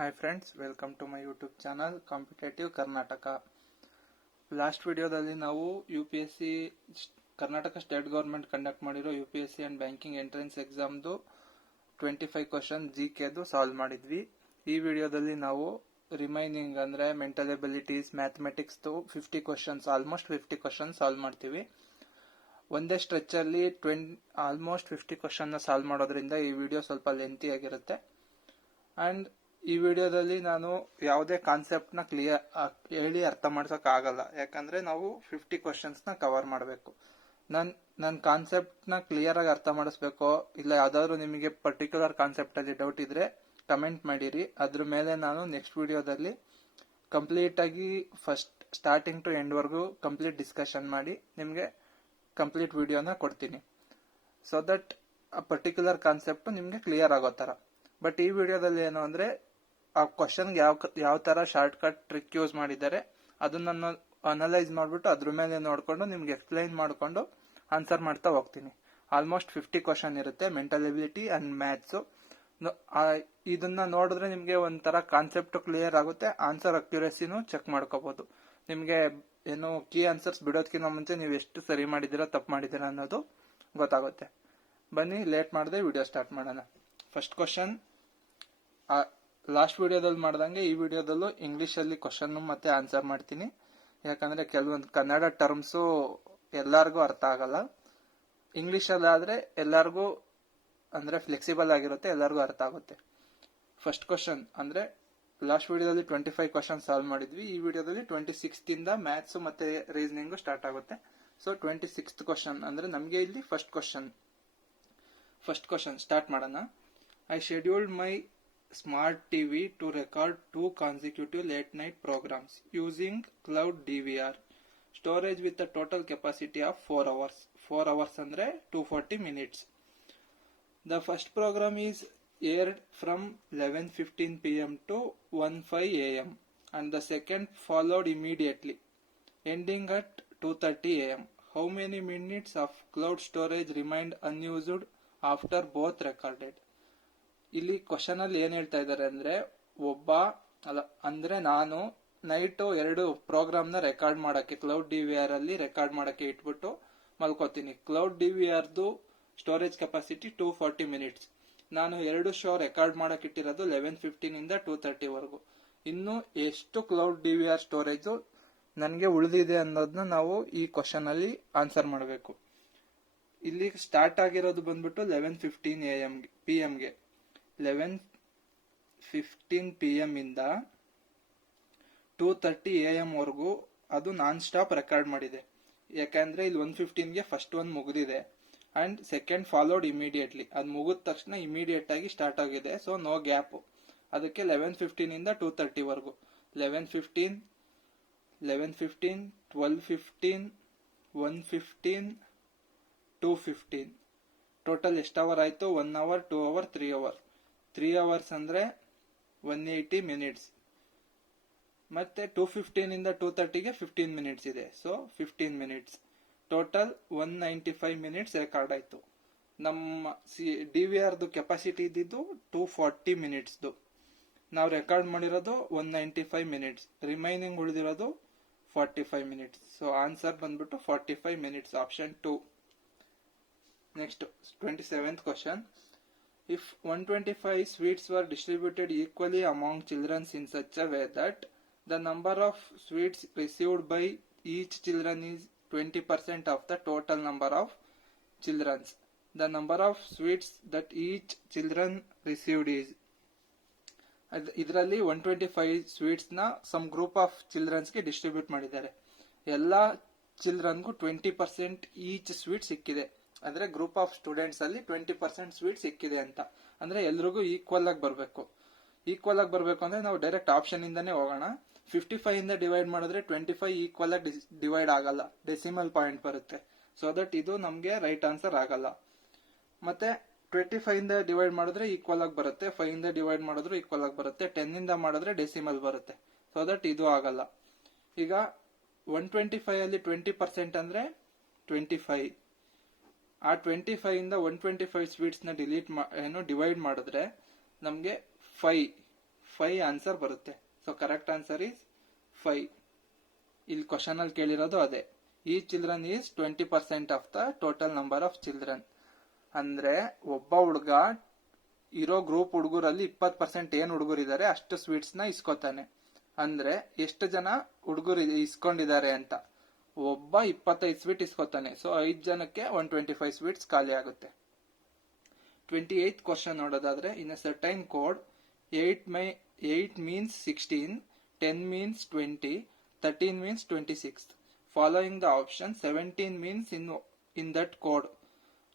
Hi friends, welcome to my YouTube channel Competitive Karnataka. Last ವಿಡಿಯೋದಲ್ಲಿ ನಾವು UPSC Karnataka state government conduct ಮಾಡಿರೋ UPSC and banking entrance ಎಕ್ಸಾಮ್ದು 25 question GKದು solve ಮಾಡಿದ್ವಿ. ಈ ವಿಡಿಯೋದಲ್ಲಿ ನಾವು ರಿಮೈನಿಂಗ್ ಅಂದ್ರೆ mental abilities, mathematics 50 questions, almost 50 question solve ಮಾಡ್ತೀವಿ. ಒಂದೇ ಸ್ಟ್ರೆಚ್ ಅಲ್ಲಿ ಆಲ್ಮೋಸ್ಟ್ 50 ಕ್ವಶನ್ ಸಾಲ್ವ್ ಮಾಡೋದ್ರಿಂದ ಈ ವಿಡಿಯೋ ಸ್ವಲ್ಪ ಲೆಂತಿ ಆಗಿರುತ್ತೆ. ಅಂಡ್ ಈ ವಿಡಿಯೋದಲ್ಲಿ ನಾನು ಯಾವುದೇ ಕಾನ್ಸೆಪ್ಟ್ ನ ಕ್ಲಿಯರ್ ಹೇಳಿ ಅರ್ಥ ಮಾಡ್ಸಕ್ ಆಗಲ್ಲ, ಯಾಕಂದ್ರೆ ನಾವು 50 ಕ್ವಶನ್ಸ್ ನ ಕವರ್ ಮಾಡಬೇಕು. ನನ್ ಕಾನ್ಸೆಪ್ಟ್ ನ ಕ್ಲಿಯರ್ ಆಗಿ ಅರ್ಥ ಮಾಡಿಸ್ಬೇಕು, ಇಲ್ಲ ಯಾವ್ದಾದ್ರು ನಿಮಗೆ ಪರ್ಟಿಕ್ಯುಲರ್ ಕಾನ್ಸೆಪ್ಟ್ ಅಲ್ಲಿ ಡೌಟ್ ಇದ್ರೆ ಕಮೆಂಟ್ ಮಾಡಿರಿ. ಅದ್ರ ಮೇಲೆ ನಾನು ನೆಕ್ಸ್ಟ್ ವಿಡಿಯೋದಲ್ಲಿ ಕಂಪ್ಲೀಟ್ ಆಗಿ ಫಸ್ಟ್ ಸ್ಟಾರ್ಟಿಂಗ್ ಟು ಎಂಡ್ ವರ್ಗೂ ಕಂಪ್ಲೀಟ್ ಡಿಸ್ಕಷನ್ ಮಾಡಿ ನಿಮ್ಗೆ ಕಂಪ್ಲೀಟ್ ವಿಡಿಯೋನ ಕೊಡ್ತೀನಿ, ಸೊ ದಟ್ ಆ ಪರ್ಟಿಕ್ಯುಲರ್ ಕಾನ್ಸೆಪ್ಟ್ ನಿಮ್ಗೆ ಕ್ಲಿಯರ್ ಆಗೋ ತರ. ಬಟ್ ಈ ವಿಡಿಯೋದಲ್ಲಿ ಏನು ಅಂದ್ರೆ ಆ ಕ್ವಶನ್ ಯಾವ ತರ ಶಾರ್ಟ್ ಕಟ್ ಟ್ರಿಕ್ ಯೂಸ್ ಮಾಡಿದ್ದಾರೆ ಅದನ್ನ ಅನಲೈಸ್ ಮಾಡ್ಬಿಟ್ಟು ಅದ್ರ ಮೇಲೆ ನೋಡ್ಕೊಂಡು ನಿಮ್ಗೆ ಎಕ್ಸ್ಪ್ಲೈನ್ ಮಾಡ್ಕೊಂಡು ಆನ್ಸರ್ ಮಾಡ್ತಾ ಹೋಗ್ತೀನಿ. ಆಲ್ಮೋಸ್ಟ್ 50 ಕ್ವಶನ್ ಇರುತ್ತೆ, ಮೆಂಟಲ್ ಎಬಿಲಿಟಿ ಅಂಡ್ ಮ್ಯಾಥ್ಸ್. ಇದನ್ನ ನೋಡಿದ್ರೆ ನಿಮ್ಗೆ ಒಂಥರ ಕಾನ್ಸೆಪ್ಟ್ ಕ್ಲಿಯರ್ ಆಗುತ್ತೆ, ಆನ್ಸರ್ ಅಕ್ಯುರಸಿನೂ ಚೆಕ್ ಮಾಡ್ಕೋಬಹುದು. ನಿಮ್ಗೆ ಏನು ಕೀ ಆನ್ಸರ್ಸ್ ಬಿಡೋದಕ್ಕಿಂತ ಮುಂಚೆ ನೀವು ಎಷ್ಟು ಸರಿ ಮಾಡಿದಿರಾ ತಪ್ಪು ಮಾಡಿದಿರಾ ಅನ್ನೋದು ಗೊತ್ತಾಗುತ್ತೆ. ಬನ್ನಿ ಲೇಟ್ ಮಾಡದೆ ವಿಡಿಯೋ ಸ್ಟಾರ್ಟ್ ಮಾಡೋಣ. ಫಸ್ಟ್ ಕ್ವಶನ್ ಲಾಸ್ಟ್ ವಿಡಿಯೋದಲ್ಲಿ ಮಾಡ್ದಂಗೆ ಈ ವಿಡಿಯೋದಲ್ಲೂ ಇಂಗ್ಲಿಷ್ ಅಲ್ಲಿ ಕ್ವಶನ್ ಮತ್ತೆ ಆನ್ಸರ್ ಮಾಡ್ತೀನಿ, ಯಾಕಂದ್ರೆ ಕೆಲವೊಂದು ಕನ್ನಡ ಟರ್ಮ್ಸ್ ಎಲ್ಲಾರ್ಗೂ ಅರ್ಥ ಆಗಲ್ಲ. ಇಂಗ್ಲಿಷ್ ಅಲ್ಲಾದ್ರೆ ಎಲ್ಲಾರ್ಗೂ ಅಂದ್ರೆ ಫ್ಲೆಕ್ಸಿಬಲ್ ಆಗಿರುತ್ತೆ, ಎಲ್ಲಾರ್ಗೂ ಅರ್ಥ ಆಗುತ್ತೆ. ಫಸ್ಟ್ ಕ್ವಶನ್ ಅಂದ್ರೆ ಲಾಸ್ಟ್ ವಿಡಿಯೋದಲ್ಲಿ 25 ಕ್ವಶನ್ ಸಾಲ್ವ್ ಮಾಡಿದ್ವಿ, ಈ ವಿಡಿಯೋದಲ್ಲಿ 26 ಇಂದ ಮ್ಯಾಥ್ಸ್ ಮತ್ತೆ ರೀಸನಿಂಗ್ ಸ್ಟಾರ್ಟ್ ಆಗುತ್ತೆ. ಸೊ 26th ಕ್ವಶನ್ ಅಂದ್ರೆ ನಮ್ಗೆ ಇಲ್ಲಿ ಫಸ್ಟ್ ಕ್ವಶನ್ ಸ್ಟಾರ್ಟ್ ಮಾಡೋಣ. I scheduled my Smart TV to record 2 consecutive late night programs using Cloud DVR. Storage with a total capacity of 4 hours. 4 hours andre 240 minutes. The first program is aired from 11:15 p.m. to 1:05 a.m. and the second followed immediately, ending at 2:30 a.m. How many minutes of cloud storage remained unused after both recorded? ಇಲ್ಲಿ question ಅಲ್ಲಿ ಏನ್ ಹೇಳ್ತಾ ಇದ್ದಾರೆ ಅಂದ್ರೆ ನಾನು night 2 program ನ record ಮಾಡಕ್ಕೆ cloud DVR ಅಲ್ಲಿ ರೆಕಾರ್ಡ್ ಮಾಡಕ್ಕೆ ಇಟ್ಬಿಟ್ಟು ಮಲ್ಕೋತೀನಿ. ಕ್ಲೌಡ್ ಡಿವಿಆರ್ ದು ಸ್ಟೋರೇಜ್ ಕೆಪಾಸಿಟಿ 240 ಮಿನಿಟ್ಸ್. ನಾನು 2 ಶೋ ರೆಕಾರ್ಡ್ ಮಾಡಕ್ಕೆ ಇಟ್ಟಿರೋದು 11:15 ಇಂದ 2:30 ವರೆಗೂ. ಇನ್ನು ಎಷ್ಟು ಕ್ಲೌಡ್ ಡಿವಿಆರ್ ಸ್ಟೋರೇಜ್ ನನ್ಗೆ ಉಳಿದಿದೆ ಅನ್ನೋದನ್ನ ನಾವು ಈ ಕ್ವಶನ್ ಅಲ್ಲಿ ಆನ್ಸರ್ ಮಾಡಬೇಕು. ಇಲ್ಲಿ ಸ್ಟಾರ್ಟ್ ಆಗಿರೋದು ಬಂದ್ಬಿಟ್ಟು 11:15 PM ಗೆ. 11:15 PM ಇಂದ 2:30 AM ವರೆಗೂ ಅದು ನಾನ್ ಸ್ಟಾಪ್ ರೆಕಾರ್ಡ್ ಮಾಡಿದೆ, ಯಾಕಂದ್ರೆ ಇಲ್ಲಿ 1:15 ಗೆ ಫಸ್ಟ್ ಒನ್ ಮುಗಿದಿದೆ ಅಂಡ್ ಸೆಕೆಂಡ್ ಫಾಲೋಡ್ ಇಮಿಡಿಯೇಟ್ಲಿ. ಅದು ಮುಗಿದ ತಕ್ಷಣ ಇಮಿಡಿಯೇಟ್ ಆಗಿ ಸ್ಟಾರ್ಟ್ ಆಗಿದೆ, ಸೊ ನೋ ಗ್ಯಾಪ್. ಅದಕ್ಕೆ 11:15 ಇಂದ 2:30 ವರೆಗೂ 11:15, 12:15, 1:15, 2:15 ಟೋಟಲ್ ಎಷ್ಟು ಅವರ್ ಆಯ್ತು? 1 ಅವರ್, 2 ಅವರ್, 3 ಅವರ್. 3 ಅವರ್ಸ್ ಅಂದ್ರೆ 180 ಮಿನಿಟ್ಸ್. ಮತ್ತೆ 2:15 ಇಂದ 2:30 ಗೆ 15 ಮಿನಿಟ್ಸ್ ಇದೆ, so 15 minutes. Total 195 minutes record ಆಯ್ತು. ನಮ್ಮ ಡಿವಿಆರ್ ಕೆಪಾಸಿಟಿ ಇದ್ದಿದ್ದು 240 ಮಿನಿಟ್ಸ್. ನಾವು ರೆಕಾರ್ಡ್ ಮಾಡಿರೋದು 195 ಮಿನಿಟ್ಸ್, ರಿಮೈನಿಂಗ್ ಉಳಿದಿರೋದು 45 ಮಿನಿಟ್ಸ್. ಸೊ ಆನ್ಸರ್ ಬಂದ್ಬಿಟ್ಟು 45 minutes, option 2. Next 27th question. If 125 sweets were distributed equally among children in such a way that the number of sweets received by each children is 20% of the total number of children, the number of sweets that each children received is. ಇದರಲ್ಲಿ 125 sweets ನ some group of children's ಗೆ distribute ಮಾಡಿದ್ದಾರೆ. ಎಲ್ಲಾ ಚಿಲ್ಡ್ರನ್ಗೂ 20% each sweet ಸಿಕ್ಕಿದೆ. ಅಂದ್ರೆ group of students ಅಲ್ಲಿ 20% sweet ಸಿಕ್ಕಿದೆ ಅಂತ ಅಂದ್ರೆ ಎಲ್ರಿಗೂ ಈಕ್ವಲ್ ಆಗಿ ಬರಬೇಕು. ಈಕ್ವಲ್ ಆಗಿ ಬರಬೇಕು ಅಂದ್ರೆ ನಾವು ಡೈರೆಕ್ಟ್ ಆಪ್ಷನ್ ಇಂದಾನೆ ಹೋಗೋಣ. 55 ಇಂದ ಡಿವೈಡ್ ಮಾಡಿದ್ರೆ 25 ಈಕ್ವಲ್ ಆಗಿ ಡಿವೈಡ್ ಆಗಲ್ಲ, ಡೆಸಿಮಲ್ ಪಾಯಿಂಟ್ ಬರುತ್ತೆ. ಸೊ ದಟ್ ಇದು ನಮ್ಗೆ ರೈಟ್ ಆನ್ಸರ್ ಆಗಲ್ಲ. ಮತ್ತೆ 25 ಇಂದ ಡಿವೈಡ್ ಮಾಡಿದ್ರೆ ಈಕ್ವಲ್ ಆಗಿ ಬರುತ್ತೆ, 5 ಇಂದ ಡಿವೈಡ್ ಮಾಡಿದ್ರು ಈಕ್ವಲ್ ಆಗಿ ಬರುತ್ತೆ, 10 ಇಂದ ಮಾಡಿದ್ರೆ ಡೆಸಿಮಲ್ ಬರುತ್ತೆ. ಸೊ ದಟ್ ಇದು ಆಗಲ್ಲ. ಈಗ 125 ಅಲ್ಲಿ 20% ಅಂದ್ರೆ 25. ಆ 25 ಇಂದ 125 ಸ್ವೀಟ್ಸ್ ನ ಡಿವೈಡ್ ಮಾಡಿದ್ರೆ ನಮ್ಗೆ 5 ಆನ್ಸರ್ ಬರುತ್ತೆ. So correct answer is 5. ಇಲ್ಲಿ ಕ್ವಶನ್ ಅಲ್ಲಿ ಕೇಳಿರೋದು ಅದೇ. ಈ children is 20% of the total number of children. ಅಂದ್ರೆ ಒಬ್ಬ ಹುಡುಗ ಇರೋ ಗ್ರೂಪ್ ಹುಡುಗರಲ್ಲಿ 20% ಏನ್ ಹುಡುಗರು ಇದಾರೆ ಅಷ್ಟು ಸ್ವೀಟ್ಸ್ ನ ಇಸ್ಕೋತಾನೆ. ಅಂದ್ರೆ ಎಷ್ಟು ಜನ ಹುಡುಗರು ಇಸ್ಕೊಂಡಿದ್ದಾರೆ ಅಂತ. ಒಬ್ಬ 25 ಸ್ವೀಟ್ ಇಸ್ಕೋತಾನೆ. ಸೊ 5 ಜನಕ್ಕೆ 125 ಸ್ವೀಟ್ಸ್ ಖಾಲಿ ಆಗುತ್ತೆ. 28th ಕ್ವಶನ್ ನೋಡೋದಾದ್ರೆ, ಇನ್ ಅ certain code 8 means 16, 10 means 20, 13 means 26. Following the option, 17 means in that code.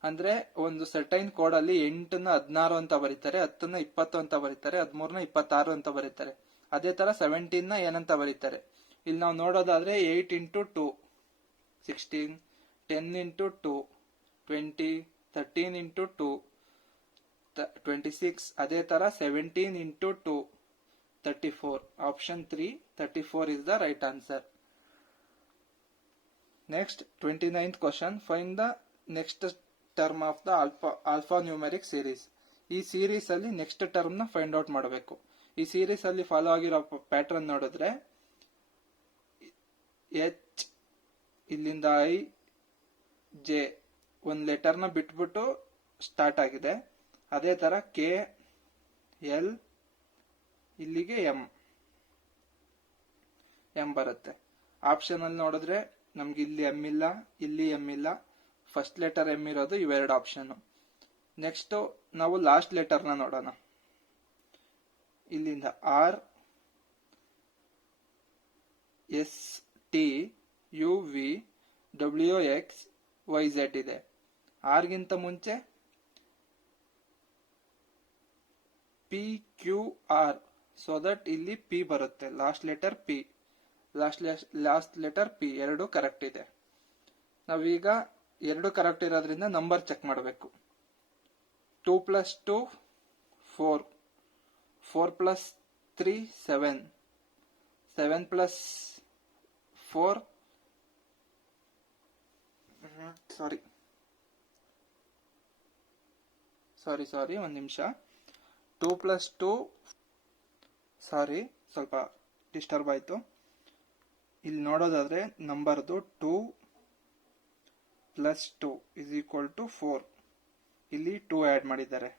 ಅಂದ್ರೆ ಒಂದು ಸರ್ಟೈನ್ ಕೋಡ್ ಅಲ್ಲಿ 8ನ 16 ಅಂತ ಬರೀತಾರೆ, 10ನ 20 ಅಂತ ಬರೀತಾರೆ, 13ನ 26 ಅಂತ ಬರೀತಾರೆ. ಅದೇ ತರ 17ನ ಏನಂತ ಬರೀತಾರೆ. ಇಲ್ಲಿ ನಾವು ನೋಡೋದಾದ್ರೆ 8 into 2 16, 10 into 2 20, 13 into 2 26. ಅದೇ ತರ 17 into 2 34. Option 3 34 is the right answer. Next 29th question, find the next term of the alphanumeric series. ಈ ಸೀರೀಸ್ ಅಲ್ಲಿ ನೆಕ್ಸ್ಟ್ ಟರ್ಮ್ ನ ಫೈಂಡ್ ಔಟ್ ಮಾಡಬೇಕು. ಈ ಸೀರೀಸ್ ಅಲ್ಲಿ ಫಾಲೋ ಆಗಿರೋ ಪ್ಯಾಟರ್ನ್ ನೋಡಿದ್ರೆ ಎಚ್ ಇಲ್ಲಿಂದ ಐ ಜೆ ಒಂದ್ ಲೆಟರ್ ನ ಬಿಟ್ಬಿಟ್ಟು ಸ್ಟಾರ್ಟ್ ಆಗಿದೆ. ಅದೇ ತರ ಕೆ ಎಲ್ ಇಲ್ಲಿಗೆ ಎಂ ಬರುತ್ತೆ. ಆಪ್ಷನ್ ಅಲ್ಲಿ ನೋಡಿದ್ರೆ ನಮ್ಗೆ ಇಲ್ಲಿ ಎಂ ಇಲ್ಲ, ಇಲ್ಲಿ ಎಂ ಇಲ್ಲ. ಫಸ್ಟ್ ಲೆಟರ್ ಎಂ ಇರೋದು ಇವೆರಡು ಆಪ್ಷನ್. ನೆಕ್ಸ್ಟ್ ನಾವು ಲಾಸ್ಟ್ ಲೆಟರ್ ನ ನೋಡೋಣ. ಇಲ್ಲಿಂದ R S T U V W X Y Z ಇದೆ. ಆರ್ ಗಿಂತ ಮುಂಚೆ P Q R, so that ಇಲ್ಲಿ ಪಿ ಬರುತ್ತೆ. Last letter P, last letter P, ಎರಡು ಕರೆಕ್ಟ್ ಇದೆ. ನಾವೀಗ ಎರಡು ಕರೆಕ್ಟ್ ಇರೋದ್ರಿಂದ ನಂಬರ್ ಚೆಕ್ ಮಾಡಬೇಕು. 2 + 2 4, 4 + 3 7, 7 + 4 ಸಾರಿ ಒಂದು ನಿಮಿಷ. 2 + 2 ಸಾರಿ ಸ್ವಲ್ಪ ಡಿಸ್ಟರ್ಬ್ ಆಯ್ತು. ಇಲ್ಲಿ ನೋಡೋದಾದ್ರೆ ನಂಬರ್ದು 2 + 2 = 4. ಇಲ್ಲಿ 2 ಆಡ್ ಮಾಡಿದ್ದಾರೆ.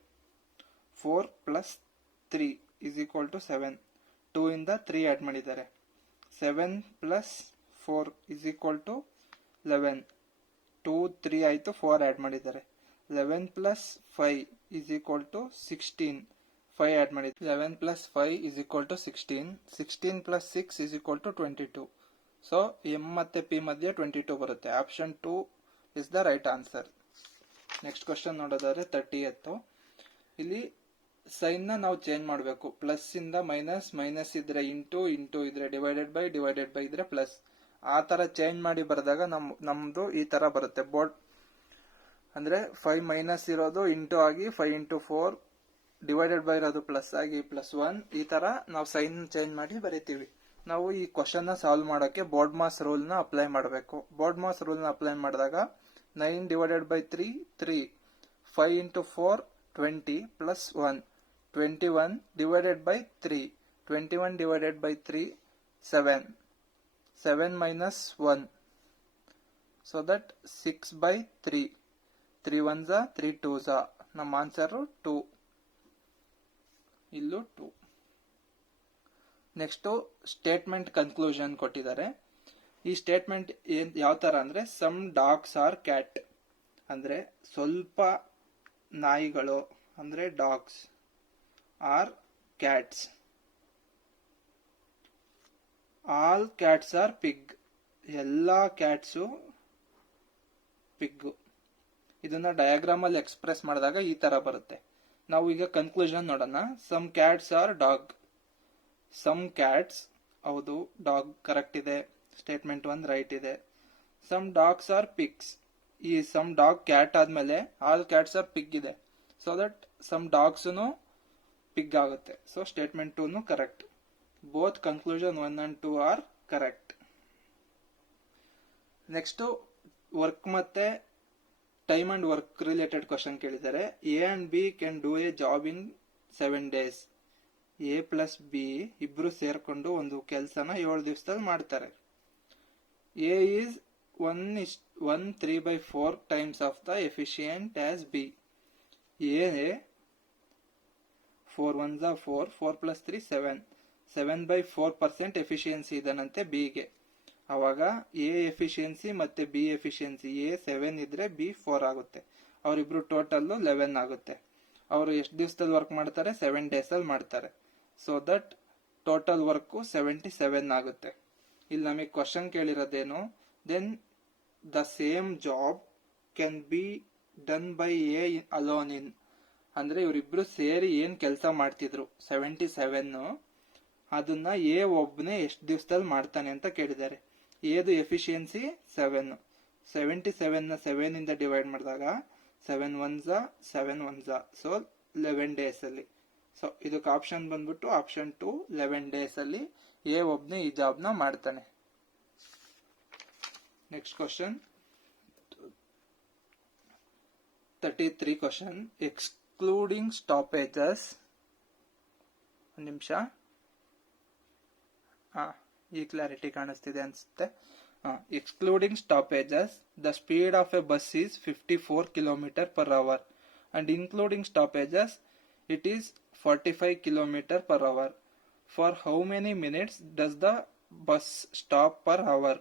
4 + 3 = 7. 2 ಇಂದ 3 ಆಡ್ ಮಾಡಿದ್ದಾರೆ. 7 + 4 = 11. 2 3 ಆಯ್ತು, 4 ಆಡ್ ಮಾಡಿದ್ದಾರೆ. 11 + 5 = 16. 5 ಆಡ್ ಮಾಡಿದ್ದಾರೆ. 11 + 5 = 16. 16 + 6 = 22. ಸೊ ಎಂ ಮತ್ತೆ ಪಿ ಮಧ್ಯೆ 22 ಬರುತ್ತೆ. Option 2 is the right answer. Next question ನೋಡೋದಾದ್ರೆ 30th. ಇಲ್ಲಿ ಸೈನ್ ನ ನಾವು ಚೇಂಜ್ ಮಾಡಬೇಕು. ಪ್ಲಸ್ ಇಂದ ಮೈನಸ್, ಮೈನಸ್ ಇದ್ರೆ ಇಂಟು, ಇಂಟು ಇದ್ರೆ ಡಿವೈಡೆಡ್ ಬೈ ಇದ್ರೆ ಪ್ಲಸ್. ಆ ತರ ಚೇಂಜ್ ಮಾಡಿ ಬರೆದಾಗ ನಮ್ದು ಈ ತರ ಬರುತ್ತೆ ಬೋರ್ಡ್. ಅಂದ್ರೆ 5 ಮೈನಸ್ ಇರೋದು ಇಂಟು ಆಗಿ 5 × 4 ಡಿವೈಡೆಡ್ ಬೈ ಇರೋದು ಪ್ಲಸ್ ಆಗಿ +1. ಈ ತರ ನಾವು ಸೈನ್ ಚೇಂಜ್ ಮಾಡಿ ಬರೀತೀವಿ. ನಾವು ಈ ಕ್ವಶನ್ ನ ಸಾಲ್ವ್ ಮಾಡೋಕೆ ಬೋರ್ಡ್ ಮಾಸ್ ರೂಲ್ ನ ಅಪ್ಲೈ ಮಾಡಬೇಕು. ಬೋರ್ಡ್ ಮಾಸ್ ರೂಲ್ ನ ಅಪ್ಲೈ ಮಾಡಿದಾಗ 9 / 3 3, 5 × 4 20 +1, 21 / 3, 21 / 3 7, 7 - 1, so that 6/3, 3 1s 3 2s. ನಮ್ಮ ಆನ್ಸರ್ 2. ಇಲ್ಲೂ 2. ನೆಕ್ಸ್ಟ್ ಸ್ಟೇಟ್ಮೆಂಟ್ ಕನ್ಕ್ಲೂಷನ್ ಕೊಟ್ಟಿದ್ದಾರೆ. ಈ ಸ್ಟೇಟ್ಮೆಂಟ್ ಯಾವ ತರ ಅಂದ್ರೆ, ಸಮ್ ಡಾಗ್ಸ್ ಆರ್ ಕ್ಯಾಟ್ ಅಂದ್ರೆ ಸ್ವಲ್ಪ ನಾಯಿಗಳು ಅಂದ್ರೆ dogs are cats. All cats are pig, ಎಲ್ಲಾ ಕ್ಯಾಟ್ಸು ಪಿಗ್. ಇದನ್ನ ಡಯಾಗ್ರಾಮ್ ಅಲ್ಲಿ ಎಕ್ಸ್ಪ್ರೆಸ್ ಮಾಡಿದಾಗ ಈ ತರ ಬರುತ್ತೆ. ನಾವು ಈಗ ಕನ್ಕ್ಲೂಷನ್ ನೋಡೋಣ. Some cats are dog. Some cats, ಹೌದು, ಡಾಗ್ ಕರೆಕ್ಟ್ ಇದೆ. ಸ್ಟೇಟ್ಮೆಂಟ್ 1 ರೈಟ್ ಇದೆ. Some dogs are pigs. ಈ ಸಮ್ ಡಾಗ್ ಕ್ಯಾಟ್ ಆದ್ಮೇಲೆ ಆಲ್ ಕ್ಯಾಟ್ಸ್ ಆರ್ ಪಿಗ್ ಇದೆ. So that some dogs pig ಆಗುತ್ತೆ. So statement 2 correct. Both conclusion 1 and 2 are correct. Next work ಮತ್ತೆ time and work related question ಕೇಳಿದ್ದಾರೆ. A and B can do a job in 7 days. A plus B ಇಬ್ರು ಸೇರ್ಕೊಂಡು ಒಂದು ಕೆಲಸನ 7 ದಿವಸದಲ್ಲಿ ಮಾಡ್ತಾರೆ. A is 1 3/4 times of the efficient as B. A 4 1 4 4 plus 3 7/4% efficiency ಇದನಂತೆ ಬಿಗೆ. ಅವಾಗ ಎ ಎಫಿಷಿಯನ್ಸಿ ಮತ್ತೆ ಬಿ ಎಫಿಷಿಯನ್ಸಿ, ಎ 7 ಇದ್ರೆ ಬಿ 4 ಆಗುತ್ತೆ. ಅವರಿಬ್ರು ಟೋಟಲ್ 11 ಆಗುತ್ತೆ. ಅವರು ಎಷ್ಟು ದಿವಸದಲ್ಲಿ ವರ್ಕ್ ಮಾಡ್ತಾರೆ? 7 ಡೇಸ್ ಅಲ್ಲಿ ಮಾಡ್ತಾರೆ. ಸೊ ದಟ್ ಟೋಟಲ್ ವರ್ಕ್ 77 ಆಗುತ್ತೆ. ಇಲ್ಲಿ ನಮಗೆ ಕ್ವಶನ್ ಕೇಳಿರೋದೇನು, then the same job can be done by A alone in, ಅಂದ್ರೆ ಇವರಿಬ್ರು ಸೇರಿ ಏನ್ ಕೆಲಸ ಮಾಡ್ತಿದ್ರು 77, ಅದನ್ನ ಎ ಒಬ್ಬನೇ ಎಷ್ಟು ದಿವಸದಲ್ಲಿ ಮಾಡ್ತಾನೆ ಅಂತ ಕೇಳಿದ್ದಾರೆ. ಎದು ಎಫಿಷಿಯನ್ಸಿ 7, 77 ನ 7 ಇಂದ ಡಿವೈಡ್ ಮಾಡಿದಾಗ 7 1 7 1, ಸೊ 11 ಡೇಸ್ ಅಲ್ಲಿ. ಸೊ ಇದಕ್ಕೆ ಆಪ್ಷನ್ ಬಂದ್ಬಿಟ್ಟು ಆಪ್ಷನ್ 2, 11 ಡೇಸ್ ಅಲ್ಲಿ ಎ ಒಬ್ನೇ ಈ ಜಾಬ್ ನ ಮಾಡ್ತಾನೆ. Next question 33 question. Excluding stoppages, ಒಂದು ನಿಮಿಷ, ಈ ಕ್ಲಾರಿಟಿ ಕಾಣಿಸ್ತಿದೆ ಅನ್ಸುತ್ತೆ. Excluding stoppages the speed of a bus is 54 km/h and including stoppages it is 45 km/h. For how many minutes does the bus stop per hour?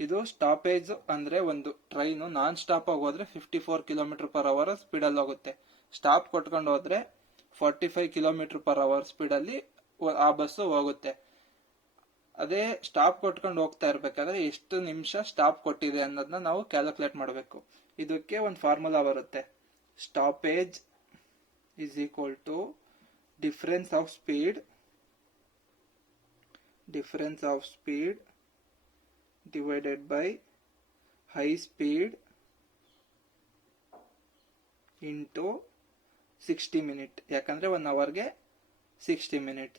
ಇದು stoppage ಅಂದ್ರೆ ಒಂದು train non stop ಆಗಿ ಹೋದ್ರೆ 54 km/h ಸ್ಪೀಡ್ ಅಲ್ಲಿ ಹೋಗುತ್ತೆ. Stop ಕೊಟ್ಕೊಂಡು ಹೋದ್ರೆ 45 km/h speed ಅಲ್ಲಿ ಆ ಬಸ್ ಹೋಗುತ್ತೆ. ಅದೇ ಸ್ಟಾಪ್ ಕೊಟ್ಕೊಂಡು ಹೋಗ್ತಾ ಇರ್ಬೇಕಾದ್ರೆ ಎಷ್ಟು ನಿಮಿಷ ಸ್ಟಾಪ್ ಕೊಟ್ಟಿದೆ ಅನ್ನೋದನ್ನ ನಾವು ಕ್ಯಾಲ್ಕುಲೇಟ್ ಮಾಡಬೇಕು. ಇದಕ್ಕೆ ಒಂದು ಫಾರ್ಮುಲಾ ಬರುತ್ತೆ. Stoppage is equal to difference of speed divided by high speed into 60 minute. ಯಾಕಂದ್ರೆ 1 ಅವರ್ಗೆ 60 ಮಿನಿಟ್.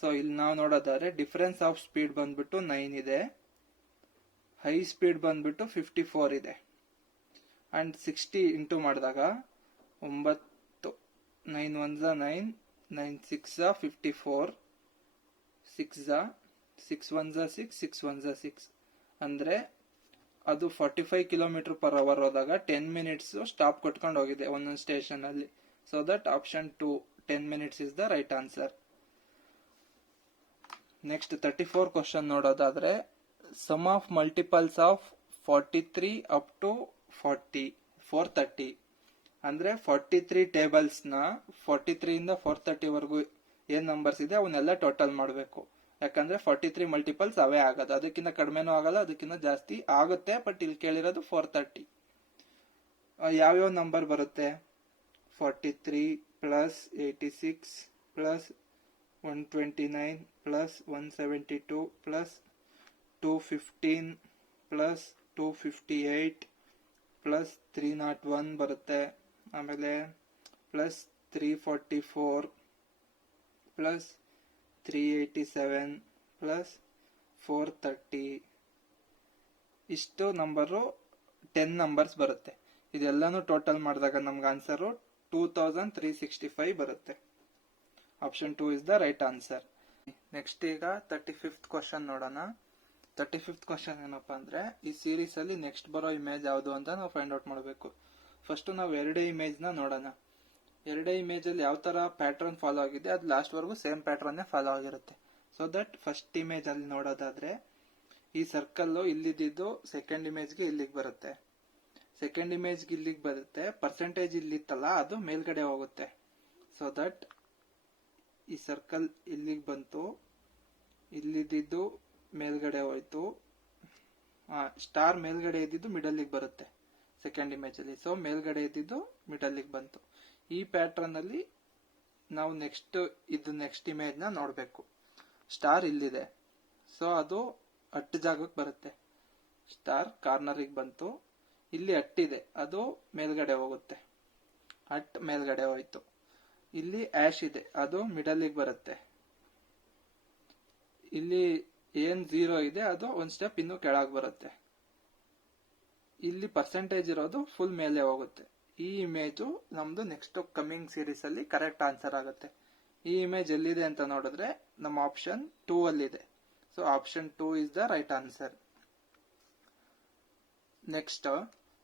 ಸೊ ಇಲ್ಲಿ ನಾವು ನೋಡೋದಾದ್ರೆ ಡಿಫರೆನ್ಸ್ ಆಫ್ ಸ್ಪೀಡ್ ಬಂದ್ಬಿಟ್ಟು 9 ಇದೆ, ಹೈ ಸ್ಪೀಡ್ ಬಂದ್ಬಿಟ್ಟು 54 ಇದೆ, ಅಂಡ್ 60 ಇಂಟು ಮಾಡಿದಾಗ 9 9 1 9 9 6 54 6 6 1 6 6 1 6, ಅಂದ್ರೆ ಅದು 45 km/h ಹೋದಾಗ 10 ಮಿನಿಟ್ಸ್ ಸ್ಟಾಪ್ ಕೊಟ್ಕೊಂಡು ಹೋಗಿದೆ ಒಂದೊಂದು ಸ್ಟೇಷನ್ ಅಲ್ಲಿ. So that option 2 10 minutes is the right answer. Next 34 question ನೋಡೋದಾದ್ರೆ, sum of multiples of 43 up to 430, ಅಂದ್ರೆ 43 ಟೇಬಲ್ಸ್ ನ 43 ಇಂದ 430 ವರೆಗೂ ಏನ್ ನಂಬರ್ಸ್ ಇದೆ ಅವನ್ನೆಲ್ಲ ಟೋಟಲ್ ಮಾಡಬೇಕು. ಯಾಕಂದ್ರೆ 43 ಮಲ್ಟಿಪಲ್ಸ್ ಅವೇ ಆಗೋದು, ಅದಕ್ಕಿಂತ ಕಡಿಮೆನೂ ಆಗಲ್ಲ, ಅದಕ್ಕಿಂತ ಜಾಸ್ತಿ ಆಗುತ್ತೆ. ಬಟ್ ಇಲ್ಲಿ ಕೇಳಿರೋದು 430. ಯಾವ್ಯಾವ ನಂಬರ್ ಬರುತ್ತೆ? 43 plus 86 plus 129 plus 172 plus 215 plus 258 plus 301 ಬರುತ್ತೆ. ಆಮೇಲೆ ಪ್ಲಸ್ 344 ಪ್ಲಸ್ 387 ಪ್ಲಸ್ 430. ಇಷ್ಟು ನಂಬರು 10 ನಂಬರ್ಸ್ ಬರುತ್ತೆ. ಇದೆಲ್ಲಾನು ಟೋಟಲ್ ಮಾಡಿದಾಗ ನಮ್ಗೆ ಆನ್ಸರು 2365 ಬರುತ್ತೆ. Option 2 is the right answer. Next ಈಗ 35th ಕ್ವಶನ್ ನೋಡೋಣ. 35th ಕ್ವಶನ್ ಏನಪ್ಪಾ ಅಂದ್ರೆ, ಈ ಸೀರೀಸ್ ಅಲ್ಲಿ ನೆಕ್ಸ್ಟ್ ಬರೋ ಇಮೇಜ್ ಯಾವುದು ಅಂತ ನಾವು ಫೈಂಡ್ ಔಟ್ ಮಾಡಬೇಕು. ಫಸ್ಟ್ ನಾವು ಎರಡೇ ಇಮೇಜ್ ನ ನೋಡೋಣ. ಎರಡೇ ಇಮೇಜ್ ಅಲ್ಲಿ ಯಾವ ತರ ಪ್ಯಾಟರ್ನ್ ಫಾಲೋ ಆಗಿದೆ ಅದು ಲಾಸ್ಟ್ ವರೆಗೂ ಸೇಮ್ ಪ್ಯಾಟರ್ನ್ ಫಾಲೋ ಆಗಿರುತ್ತೆ. ಸೊ ದಟ್ ಫಸ್ಟ್ ಇಮೇಜ್ ಅಲ್ಲಿ ನೋಡೋದಾದ್ರೆ, ಈ ಸರ್ಕಲ್ ಇಲ್ಲಿದ್ದು ಸೆಕೆಂಡ್ ಇಮೇಜ್ಗೆ ಇಲ್ಲಿಗೆ ಬರುತ್ತೆ, ಸೆಕೆಂಡ್ ಇಮೇಜ್ಗೆ ಇಲ್ಲಿಗೆ ಬರುತ್ತೆ, ಪರ್ಸೆಂಟೇಜ್ ಇಲ್ಲಿತ್ತಲ್ಲ ಅದು ಮೇಲ್ಗಡೆ ಹೋಗುತ್ತೆ. ಸೊ ದಟ್ ಈ ಸರ್ಕಲ್ ಇಲ್ಲಿಗೆ ಬಂತು, ಇಲ್ಲಿದ್ದು ಮೇಲ್ಗಡೆ ಹೋಯ್ತು, ಸ್ಟಾರ್ ಮೇಲ್ಗಡೆ ಇದ್ದಿದ್ದು ಮಿಡಲ್ ಬರುತ್ತೆ ಸೆಕೆಂಡ್ ಇಮೇಜ್ ಅಲ್ಲಿ. ಸೊ ಮೇಲ್ಗಡೆ ಇದ್ದಿದ್ದು ಮಿಡಲ್ ಬಂತು. ಈ ಪ್ಯಾಟರ್ನ್ ಅಲ್ಲಿ ನಾವು ನೆಕ್ಸ್ಟ್ ಇಮೇಜ್ ನ ನೋಡ್ಬೇಕು. ಸ್ಟಾರ್ ಇಲ್ಲಿದೆ, ಸೊ ಅದು ಅಟ್ಟು ಜಾಗಕ್ಕೆ ಬರುತ್ತೆ. ಸ್ಟಾರ್ ಕಾರ್ನರ್ ಬಂತು, ಇಲ್ಲಿ ಅಟ್ಟಿದೆ, ಅದು ಮೇಲ್ಗಡೆ ಹೋಗುತ್ತೆ, ಅಟ್ ಮೇಲ್ಗಡೆ ಹೋಯ್ತು. ಇಲ್ಲಿ ಆಶ್ ಇದೆ, ಅದು ಮಿಡಲ್ ಬರುತ್ತೆ. ಇಲ್ಲಿ ಏನ್ 0 ಇದೆ ಅದು ಒಂದ್ ಸ್ಟೆಪ್ ಇನ್ನು ಕೆಳಗೆ ಬರುತ್ತೆ. ಇಲ್ಲಿ ಪರ್ಸೆಂಟೇಜ್ ಇರೋದು ಫುಲ್ ಮೇಲೆ ಹೋಗುತ್ತೆ. ಈ ಇಮೇಜು ನಮ್ದು ನೆಕ್ಸ್ಟ್ ಕಮಿಂಗ್ ಸೀರೀಸ್ ಅಲ್ಲಿ ಕರೆಕ್ಟ್ ಆನ್ಸರ್ ಆಗುತ್ತೆ. ಈ ಇಮೇಜ್ ಎಲ್ಲಿದೆ ಅಂತ ನೋಡಿದ್ರೆ ನಮ್ಮ ಆಪ್ಷನ್ 2 ಅಲ್ಲಿದೆ. So option 2 is the right answer. Next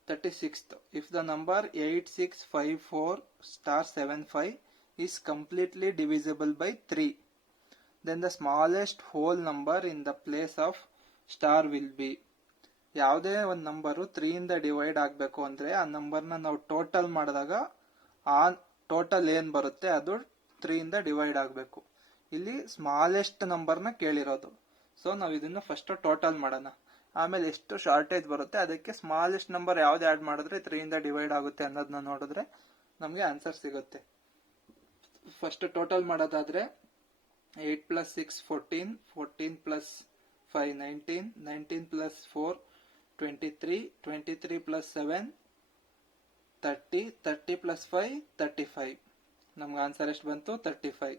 36th. If the number 8654*75 is completely divisible by 3, then the smallest whole number in the place of star will be. ಯಾವುದೇ ಒಂದು number 3 ಇಂದ ಡಿವೈಡ್ ಆಗಬೇಕು ಅಂದ್ರೆ ಆ ನಂಬರ್ನ ನಾವು ಟೋಟಲ್ ಮಾಡಿದಾಗ ಆ ಟೋಟಲ್ ಏನ್ ಬರುತ್ತೆ ಅದು 3 ಇಂದ ಡಿವೈಡ್ ಆಗಬೇಕು. ಇಲ್ಲಿ ಸ್ಮಾಲೆಸ್ಟ್ ನಂಬರ್ನ ಕೇಳಿರೋದು. ಸೊ ನಾವು ಇದನ್ನ ಫಸ್ಟ್ ಟೋಟಲ್ ಮಾಡೋಣ, ಆಮೇಲೆ ಎಷ್ಟು ಶಾರ್ಟೇಜ್ ಬರುತ್ತೆ ಅದಕ್ಕೆ ಸ್ಮಾಲೆಸ್ಟ್ ನಂಬರ್ ಯಾವ್ದು ಆಡ್ ಮಾಡಿದ್ರೆ 3 ಇಂದ ಡಿವೈಡ್ ಆಗುತ್ತೆ ಅನ್ನೋದನ್ನ ನೋಡಿದ್ರೆ ನಮಗೆ ಆನ್ಸರ್ ಸಿಗುತ್ತೆ. ಫಸ್ಟ್ ಟೋಟಲ್ ಮಾಡೋದಾದ್ರೆ 8 + 6 14, 14 + 5 19, 19 + 4 23, 23 + 7 30, 30 + 5 35. ನಮ್ಗೆ ಆನ್ಸರ್ ಎಷ್ಟು ಬಂತು? 35.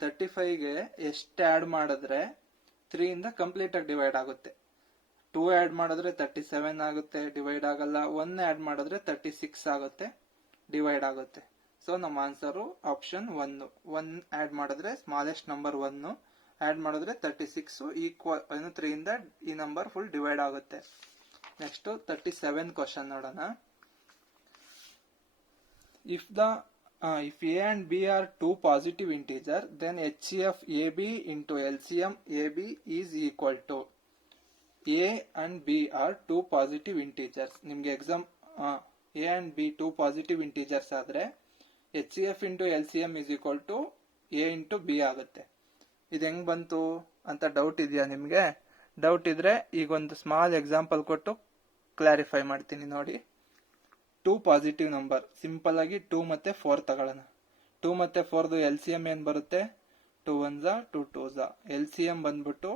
35ಗೆ ಎಷ್ಟು ಆಡ್ ಮಾಡಿದ್ರೆ 3 ಇಂದ ಕಂಪ್ಲೀಟ್ ಆಗಿ ಡಿವೈಡ್ ಆಗುತ್ತೆ? 2 ಆಡ್ ಮಾಡಿದ್ರೆ 37 ಆಗುತ್ತೆ, ಡಿವೈಡ್ ಆಗಲ್ಲ. 1 ಆಡ್ ಮಾಡಿದ್ರೆ 36 ಆಗುತ್ತೆ, ಡಿವೈಡ್ ಆಗುತ್ತೆ. ಸೊ ನಮ್ಮ ಆನ್ಸರು ಆಪ್ಷನ್ 1. 1 ಆಡ್ ಮಾಡಿದ್ರೆ ಸ್ಮಾಲೆಸ್ಟ್ ನಂಬರ್ 1 ಆಡ್ ಮಾಡಿದ್ರೆ 36 ಈಕ್ವಲ್ 3 ಇಂದ ಈ ನಂಬರ್ ಫುಲ್ ಡಿವೈಡ್ ಆಗುತ್ತೆ. ನೆಕ್ಸ್ಟ್ 37 ಕ್ವಶನ್ ನೋಡೋಣ. If A and B are two positive integer, then HCF AB into LCM AB is equal to. A and B are two positive integers. ನಿಮ್ಗೆ exam A and B two positive integers ಆದ್ರೆ HCF into LCM is equal to A into B ಆಗುತ್ತೆ. ಇದು ಹೆಂಗ್ ಬಂತು ಅಂತ doubt ಇದೆಯಾ ನಿಮ್ಗೆ? Doubt ಇದ್ರೆ ಈಗ ಒಂದು ಸ್ಮಾಲ್ ಎಕ್ಸಾಂಪಲ್ ಕೊಟ್ಟು ಕ್ಲಾರಿಫೈ ಮಾಡ್ತೀನಿ ನೋಡಿ. 2 ಪಾಸಿಟಿವ್ ನಂಬರ್, ಸಿಂಪಲ್ ಆಗಿ 2 ಮತ್ತೆ 4 ತಗೊಳ್ಳೋಣ. 2 ಮತ್ತೆ 4 LCM ಏನ್ ಬರುತ್ತೆ? 2 1s 2 2s. LCM ಬಂದ್ಬಿಟ್ಟು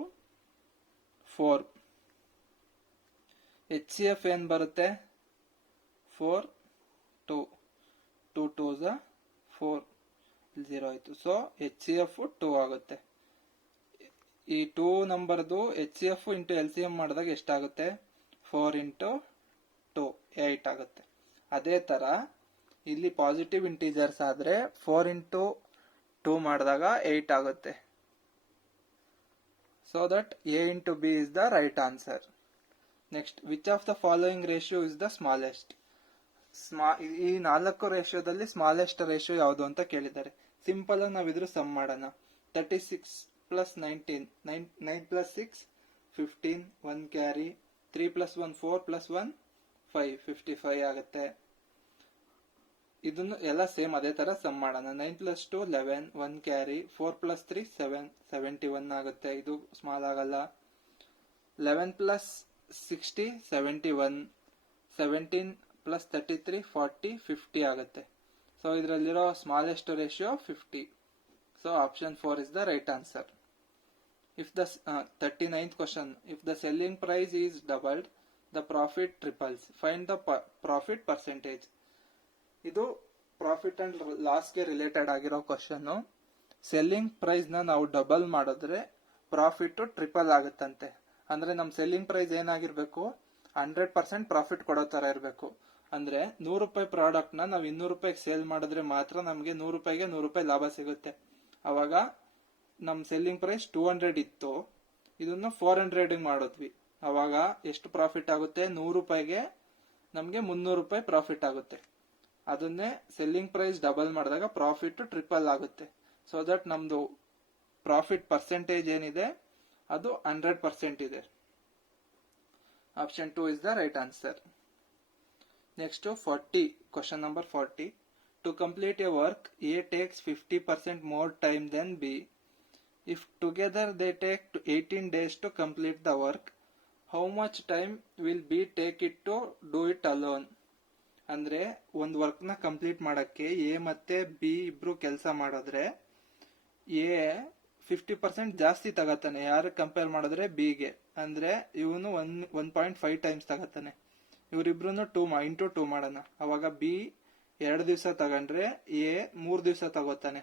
4. HCF ಏನ್ ಬರುತ್ತೆ? 4 2 2 2s 4 0 ಆಯ್ತು. ಸೊ HCF 2 ಆಗುತ್ತೆ. ಈ 2 ನಂಬರ್ದು HCF ಇಂಟು LCM ಮಾಡಿದಾಗ ಎಷ್ಟಾಗುತ್ತೆ? 4 ಇಂಟು 2 8 ಆಗುತ್ತೆ. ಅದೇ ತರ ಇಲ್ಲಿ ಪಾಸಿಟಿವ್ ಇಂಟೀಜರ್ಸ್ ಆದ್ರೆ 4 ಇಂಟು 2 ಮಾಡಿದಾಗ 8 ಆಗುತ್ತೆ. So that A into B is the right answer. Next, which of the following ratio is the smallest? ಈ 4 ರೇಷಿಯೋದಲ್ಲಿ ಸ್ಮಾಲೆಸ್ಟ್ ರೇಷಿಯೋ ಯಾವುದು ಅಂತ ಕೇಳಿದ್ದಾರೆ. ಸಿಂಪಲ್ ಆಗಿ ನಾವು ಇದ್ರ ಸಮ್ ಮಾಡೋಣ. 36 + 19, 9 + 6 15, 1 ಕ್ಯಾರಿ, 3 + 1 4 + 1 5 55 ಆಗುತ್ತೆ. ಇದನ್ನು ಎಲ್ಲ ಸೇಮ್ ಅದೇ ತರ ಸಮ್ ಮಾಡೋಣ. 9 + 2 11, 1 ಕ್ಯಾರಿ, 4 + 3 7 71 ಆಗುತ್ತೆ. ಇದು ಸ್ಮಾಲ್ ಆಗಲ್ಲ. 11 + 60 71, 17 + 33 40 50 ಆಗುತ್ತೆ. ಸೊ ಇದರಲ್ಲಿರೋ smallest ratio 50. So option 4 is the right answer. If the 39th question, if the selling price is doubled, the profit triples. Find the profit percentage. ಇದು ಪ್ರಾಫಿಟ್ ಅಂಡ್ ಲಾಸ್ ಗೆ related ಆಗಿರೋ question. Selling price ನ ನಾವು double ಮಾಡಿದ್ರೆ profit triple ಆಗುತ್ತಂತೆ. ಅಂದ್ರೆ ನಮ್ selling price ಏನಾಗಿರ್ಬೇಕು? 100% profit ಕೊಡೋ ತರ ಇರಬೇಕು. ಅಂದ್ರೆ 100 ರೂಪಾಯಿ ಪ್ರಾಡಕ್ಟ್ ನ ನಾವು 200 ರೂಪಾಯಿಗೆ ಸೇಲ್ ಮಾಡಿದ್ರೆ ಮಾತ್ರ ನಮ್ಗೆ 100 ರೂಪಾಯಿಗೆ 100 ರೂಪಾಯಿ ಲಾಭ ಸಿಗುತ್ತೆ. ಅವಾಗ ನಮ್ ಸೆಲ್ಲಿಂಗ್ ಪ್ರೈಸ್ 200 ಇತ್ತು, ಇದನ್ನ 400 ಮಾಡಿದ್ವಿ. ಅವಾಗ ಎಷ್ಟು ಪ್ರಾಫಿಟ್ ಆಗುತ್ತೆ? 100 ರೂಪಾಯಿಗೆ ನಮ್ಗೆ 300 ರೂಪಾಯಿ ಪ್ರಾಫಿಟ್ ಆಗುತ್ತೆ. ಅದನ್ನೇ ಸೆಲ್ಲಿಂಗ್ ಪ್ರೈಸ್ ಡಬಲ್ ಮಾಡಿದಾಗ ಪ್ರಾಫಿಟ್ ಟ್ರಿಪಲ್ ಆಗುತ್ತೆ. ಸೊ ದಟ್ ನಮ್ದು ಪ್ರಾಫಿಟ್ ಪರ್ಸೆಂಟೇಜ್ ಏನಿದೆ ಅದು 100% ಇದೆ. Option 2 is the right answer. Next 40, question number 40. To complete a work, A takes 50% more time than B. If together they take 18 days to complete the work, how much time will B take it to do it alone? ಅಂದ್ರೆ ಒಂದು work ನ complete ಮಾಡಕ್ಕೆ A ಮತ್ತೆ B ಇಬ್ರು ಕೆಲಸ ಮಾಡಿದ್ರೆ A 50% ಜಾಸ್ತಿ ತಗತಾನೆ. ಯಾರು ಕಂಪೇರ್ ಮಾಡಿದ್ರೆ ಬಿಗೆ. ಅಂದ್ರೆ ಇವನು 1.5 ಟೈಮ್ಸ್ ತಗತಾನೆ. ಇವರಿಬ್ರು 2 ಮಾಡೋಣ. ಅವಾಗ ಬಿ 2 ದಿವಸ ತಗೊಂಡ್ರೆ ಎ 3 ದಿವಸ ತಗೋತಾನೆ.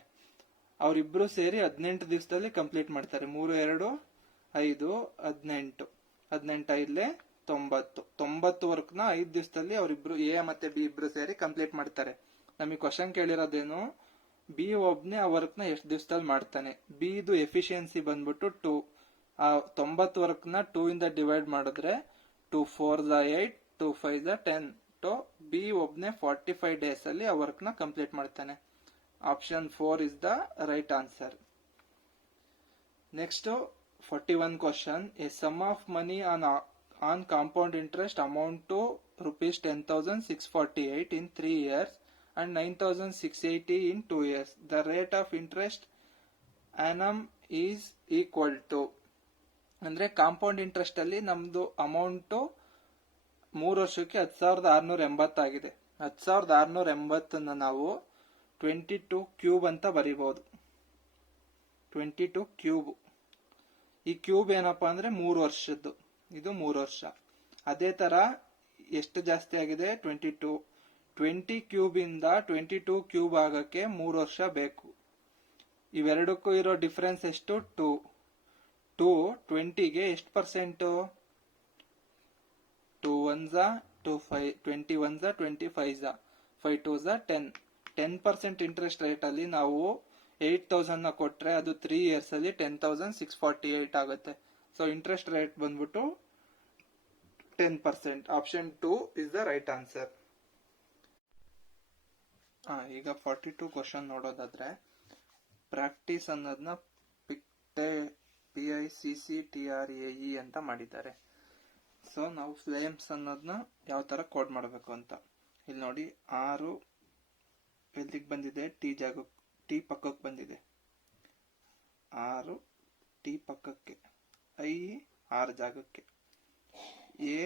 ಅವರಿಬ್ರು ಸೇರಿ 18 ದಿವಸದಲ್ಲಿ ಕಂಪ್ಲೀಟ್ ಮಾಡ್ತಾರೆ. 3 2 5 18, 18 90 ವರ್ಕ್ ನ 5 ದಿವಸದಲ್ಲಿ ಅವರಿಬ್ರು ಎ ಮತ್ತೆ ಬಿ ಇಬ್ರು ಸೇರಿ ಕಂಪ್ಲೀಟ್ ಮಾಡ್ತಾರೆ. ನಮಗೆ ಕ್ವಶನ್ ಕೇಳಿರೋದೇನು? ಬಿ ಒಬ್ನೇ ಆ ವರ್ಕ್ ನ ಎಷ್ಟು ದಿವಸದಲ್ಲಿ ಮಾಡ್ತಾನೆ. ಬಿ ಇದು ಎಫಿಷಿಯನ್ಸಿ ಬಂದ್ಬಿಟ್ಟು 2. ಆ 90 ವರ್ಕ್ ನ 2 ಇಂದ ಡಿವೈಡ್ ಮಾಡಿದ್ರೆ 2 4 8 2 5 10. ಬಿ ಒಬ್ನೇ 45 ಡೇಸ್ ಅಲ್ಲಿ ಆ ವರ್ಕ್ ನ ಕಂಪ್ಲೀಟ್ ಮಾಡ್ತಾನೆ. Option 4 is the right answer. Next 41 question. A sum of money on compound interest amount to rupees 10,648 in 3 years and 9,680 in 2 years. The rate of interest annum is equal to. ಅಂದ್ರೆ compound interest ಅಲ್ಲಿ ನಮ್ದು amount 3 ವರ್ಷಕ್ಕೆ 10,680 ಆಗಿದೆ. 10,680 ನಾವು 22 cube ಅಂತ ಬರೀಬಹುದು. 22 cube. ಈ cube ಏನಪ್ಪಾ ಅಂದ್ರೆ 3 ವರ್ಷದ್ದು. ಇದು 3 ವರ್ಷ. ಅದೇ ತರ ಎಷ್ಟು ಜಾಸ್ತಿ ಆಗಿದೆ? 22. 20 ಕ್ಯೂಬ್ ಇಂದ 22 ಕ್ಯೂಬ್ ಆಗಕ್ಕೆ 3 ವರ್ಷ ಬೇಕು. ಇವೆರಡಕ್ಕೂ ಇರೋ ಡಿಫರೆನ್ಸ್ ಎಷ್ಟು? 2. 20ಗೆ ಎಷ್ಟು percent? 2 1s 2 5 20 1s 25s 5 2s 10. 10% interest rate ಅಲ್ಲಿ ನಾವು 8,000 ನ ಕೊಟ್ರೆ ಅದು 3 ಇಯರ್ಸ್ ಅಲ್ಲಿ 10,648 ಆಗುತ್ತೆ. ಸೊ ಇಂಟ್ರೆಸ್ಟ್ ರೇಟ್ ಬಂದ್ಬಿಟ್ಟು 10%. Option 2 is the right answer. ಈಗ 42 ಕ್ವಶನ್ ನೋಡೋದಾದ್ರೆ, ಪ್ರಾಕ್ಟೀಸ್ ಅನ್ನೋದನ್ನ PICCTRAE ಅಂತ ಮಾಡಿದ್ದಾರೆ. ಸೊ ನಾವು ಫ್ಲೇಮ್ಸ್ ಅನ್ನೋದನ್ನ ಯಾವ ತರ ಕೋಡ್ ಮಾಡಬೇಕು ಅಂತ ಇಲ್ಲಿ ನೋಡಿ. 6 ಎಲ್ಲಿಗೆ ಬಂದಿದೆ? ಟಿ ಪಕ್ಕಕ್ಕೆ ಬಂದಿದೆ. 6 ಟಿ ಪಕ್ಕಕ್ಕೆ, ಐ 6 ಜಾಗಕ್ಕೆ, ಎ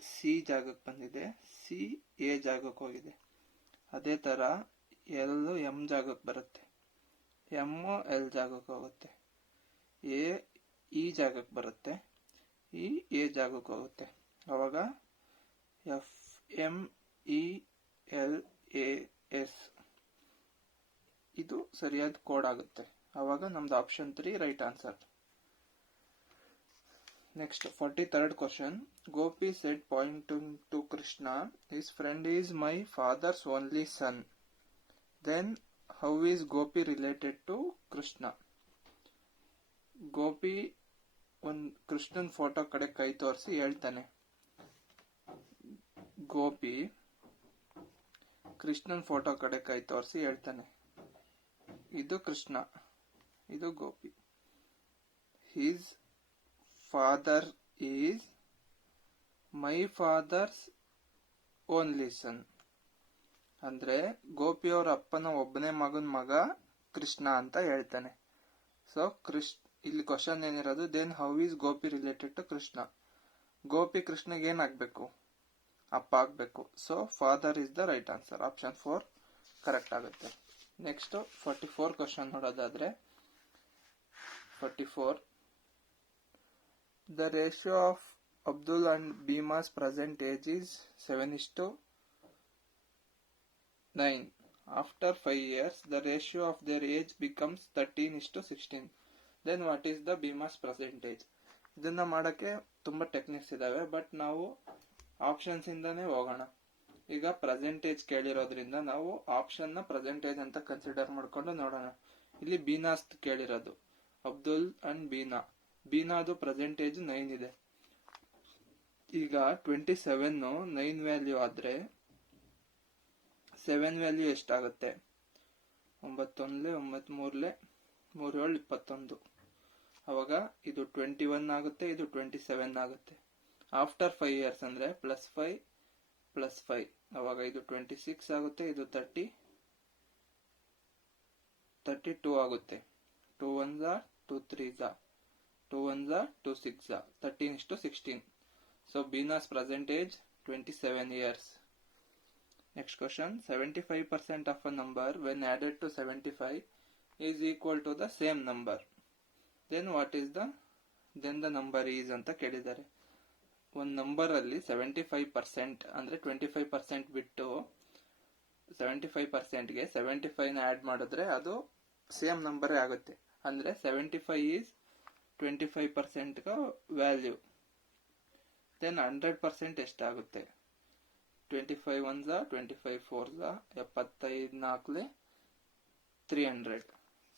ಸಿ ಜಾಗಕ್ಕೆ ಬಂದಿದೆ, ಸಿ ಎ ಜಾಗಕ್ಕೆ ಹೋಗಿದೆ. ಅದೇ ತರ ಎಲ್ ಎಂ ಜಾಗಕ್ಕೆ ಬರುತ್ತೆ, ಎಂ ಎಲ್ ಜಾಗಕ್ಕೆ ಹೋಗುತ್ತೆ, ಎ ಇ ಜಾಗಕ್ಕೆ ಬರುತ್ತೆ, ಇ ಎ ಜಾಗಕ್ಕೆ ಹೋಗುತ್ತೆ. ಅವಾಗ F M E L A S ಇದು ಸರಿಯಾದ ಕೋಡ್ ಆಗುತ್ತೆ. ಅವಾಗ ನಮ್ದು option 3 right answer. Next 43rd question. Gopi said pointing to Krishna, his friend is my father's only son. Then how is Gopi related to Krishna? Gopi Krishnan photo ಕಡೆ ಕೈ ತೋರಿಸಿ ಹೇಳ್ತಾನೆ. Gopi Krishnan photo ಕಡೆ ಕೈ ತೋರಿಸಿ ಹೇಳ್ತಾನೆ, ಇದು ಕೃಷ್ಣ, ಇದು Gopi. His father is my father's only son. ಅಂದ್ರೆ ಗೋಪಿಯವರ ಅಪ್ಪನ ಒಬ್ಬನೇ ಮಗನ ಮಗ ಕೃಷ್ಣ ಅಂತ ಹೇಳ್ತಾನೆ. ಸೊ ಇಲ್ಲಿ ಕ್ವಶನ್ ಏನಿರೋದು, then how is Gopi related to Krishna? Gopi ಕೃಷ್ಣಗೆ ಏನಾಗಬೇಕು? ಅಪ್ಪ ಆಗ್ಬೇಕು. So father is the right answer. Option 4 correct ಆಗುತ್ತೆ. ನೆಕ್ಸ್ಟ್ 44 ಕ್ವಶನ್ ನೋಡೋದಾದ್ರೆ, 44 the ratio of Abdul and Bhima's present age is 7:9. After 5 years, the ratio of their age becomes 13:16. Then what is the Bhima's present age? ಇದನ್ನ ಮಾಡಕ್ಕೆ ತುಂಬಾ techniques ಇದಾವೆ, but ನಾವು options ಇಂದಾನೆ ಹೋಗೋಣ. ಈಗ ಪ್ರೆಸೆಂಟೇಜ್ ಕೇಳಿರೋದ್ರಿಂದ ನಾವು ಆಪ್ಷನ್ ನ ಪ್ರೆಸೆಂಟೇಜ್ ಅಂತ ಕನ್ಸಿಡರ್ ಮಾಡ್ಕೊಂಡು ನೋಡೋಣ. ಇಲ್ಲಿ ಬೀನಾಸ್ ಕೇಳಿರೋದು, ಅಬ್ದುಲ್ ಅಂಡ್ ಬೀನಾದು ಪ್ರೆಸೆಂಟೇಜ್ 9 ಇದೆ. ಈಗ 27 9 ವ್ಯಾಲ್ಯೂ ಆದ್ರೆ 7 ವ್ಯಾಲ್ಯೂ ಎಷ್ಟಾಗುತ್ತೆ? 9 1 9 3 3 7 21. ಅವಾಗ ಇದು 21 ಆಗುತ್ತೆ, ಇದು 27 ಆಗುತ್ತೆ. ಆಫ್ಟರ್ 5 ಇಯರ್ಸ್ ಅಂದ್ರೆ +5 +5, ಅವಾಗ ಇದು 26 ಆಗುತ್ತೆ, ಇದು 32 ಆಗುತ್ತೆ. 2 1s 2 3s 2 1s 2 6s 13:16. So Bina's present age 27 years. Next question. 75% of a number when added to 75 is equal to the same number. Then what is the number is ಅಂತ ಕೇಳಿದ್ದಾರೆ. ಒಂದು number ಅಲ್ಲಿ 75% ಅಂದ್ರೆ 25% ಬಿಟ್ಟು 75%ಗೆ 75 ನ ಆಡ್ ಮಾಡಿದ್ರೆ ಅದು same number ಆಗುತ್ತೆ. ಅಂದ್ರೆ 75 is 25% ವ್ಯಾಲ್ಯೂ. ದೆನ್ 100% ಎಷ್ಟಾಗುತ್ತೆ? 25 1s 25 4s 75 4 300.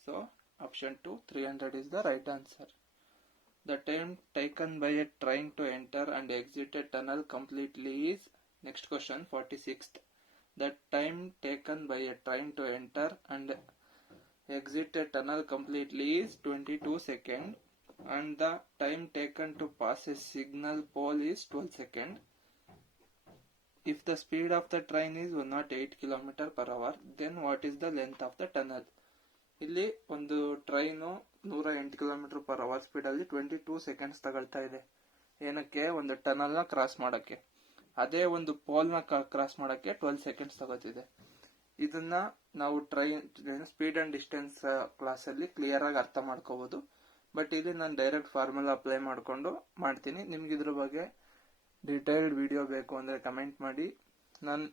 So option 2, 300 is the right answer. The time taken by a train to enter and exit a tunnel completely is, next question, 46th. The time taken by a train to enter and exit a tunnel completely is 22 seconds, and the time taken to pass a signal pole is 12 seconds. If the speed of the train is 108 km per hour, then what is the length of the tunnel? ಇಲ್ಲಿ ಒಂದು train 108 kilometre per hour ಸ್ಪೀಡಲ್ಲಿ 22 seconds ತಗೊಳ್ತಾ ಇದೆ. ಏನಕ್ಕೆ? ಒಂದು ಟನಲ್ನ cross ಮಾಡೋಕ್ಕೆ. ಅದೇ ಒಂದು ಪೋಲ್ನ ಕ್ರಾಸ್ ಮಾಡೋಕ್ಕೆ 12 ಸೆಕೆಂಡ್ಸ್ ತಗೋತಿದೆ. ಇದನ್ನ ನಾವು ಟ್ರೈನ್ ಸ್ಪೀಡ್ ಅಂಡ್ ಡಿಸ್ಟೆನ್ಸ್ ಕ್ಲಾಸಲ್ಲಿ ಕ್ಲಿಯರ್ ಆಗಿ ಅರ್ಥ ಮಾಡ್ಕೋಬಹುದು. ಬಟ್ ಇಲ್ಲಿ ನಾನು ಡೈರೆಕ್ಟ್ ಫಾರ್ಮುಲಾ ಅಪ್ಲೈ ಮಾಡಿಕೊಂಡು ಮಾಡ್ತೀನಿ. ನಿಮ್ಗೆ ಇದ್ರ ಬಗ್ಗೆ ಡೀಟೇಲ್ಡ್ ವಿಡಿಯೋ ಬೇಕು ಅಂದರೆ ಕಮೆಂಟ್ ಮಾಡಿ. ನಾನು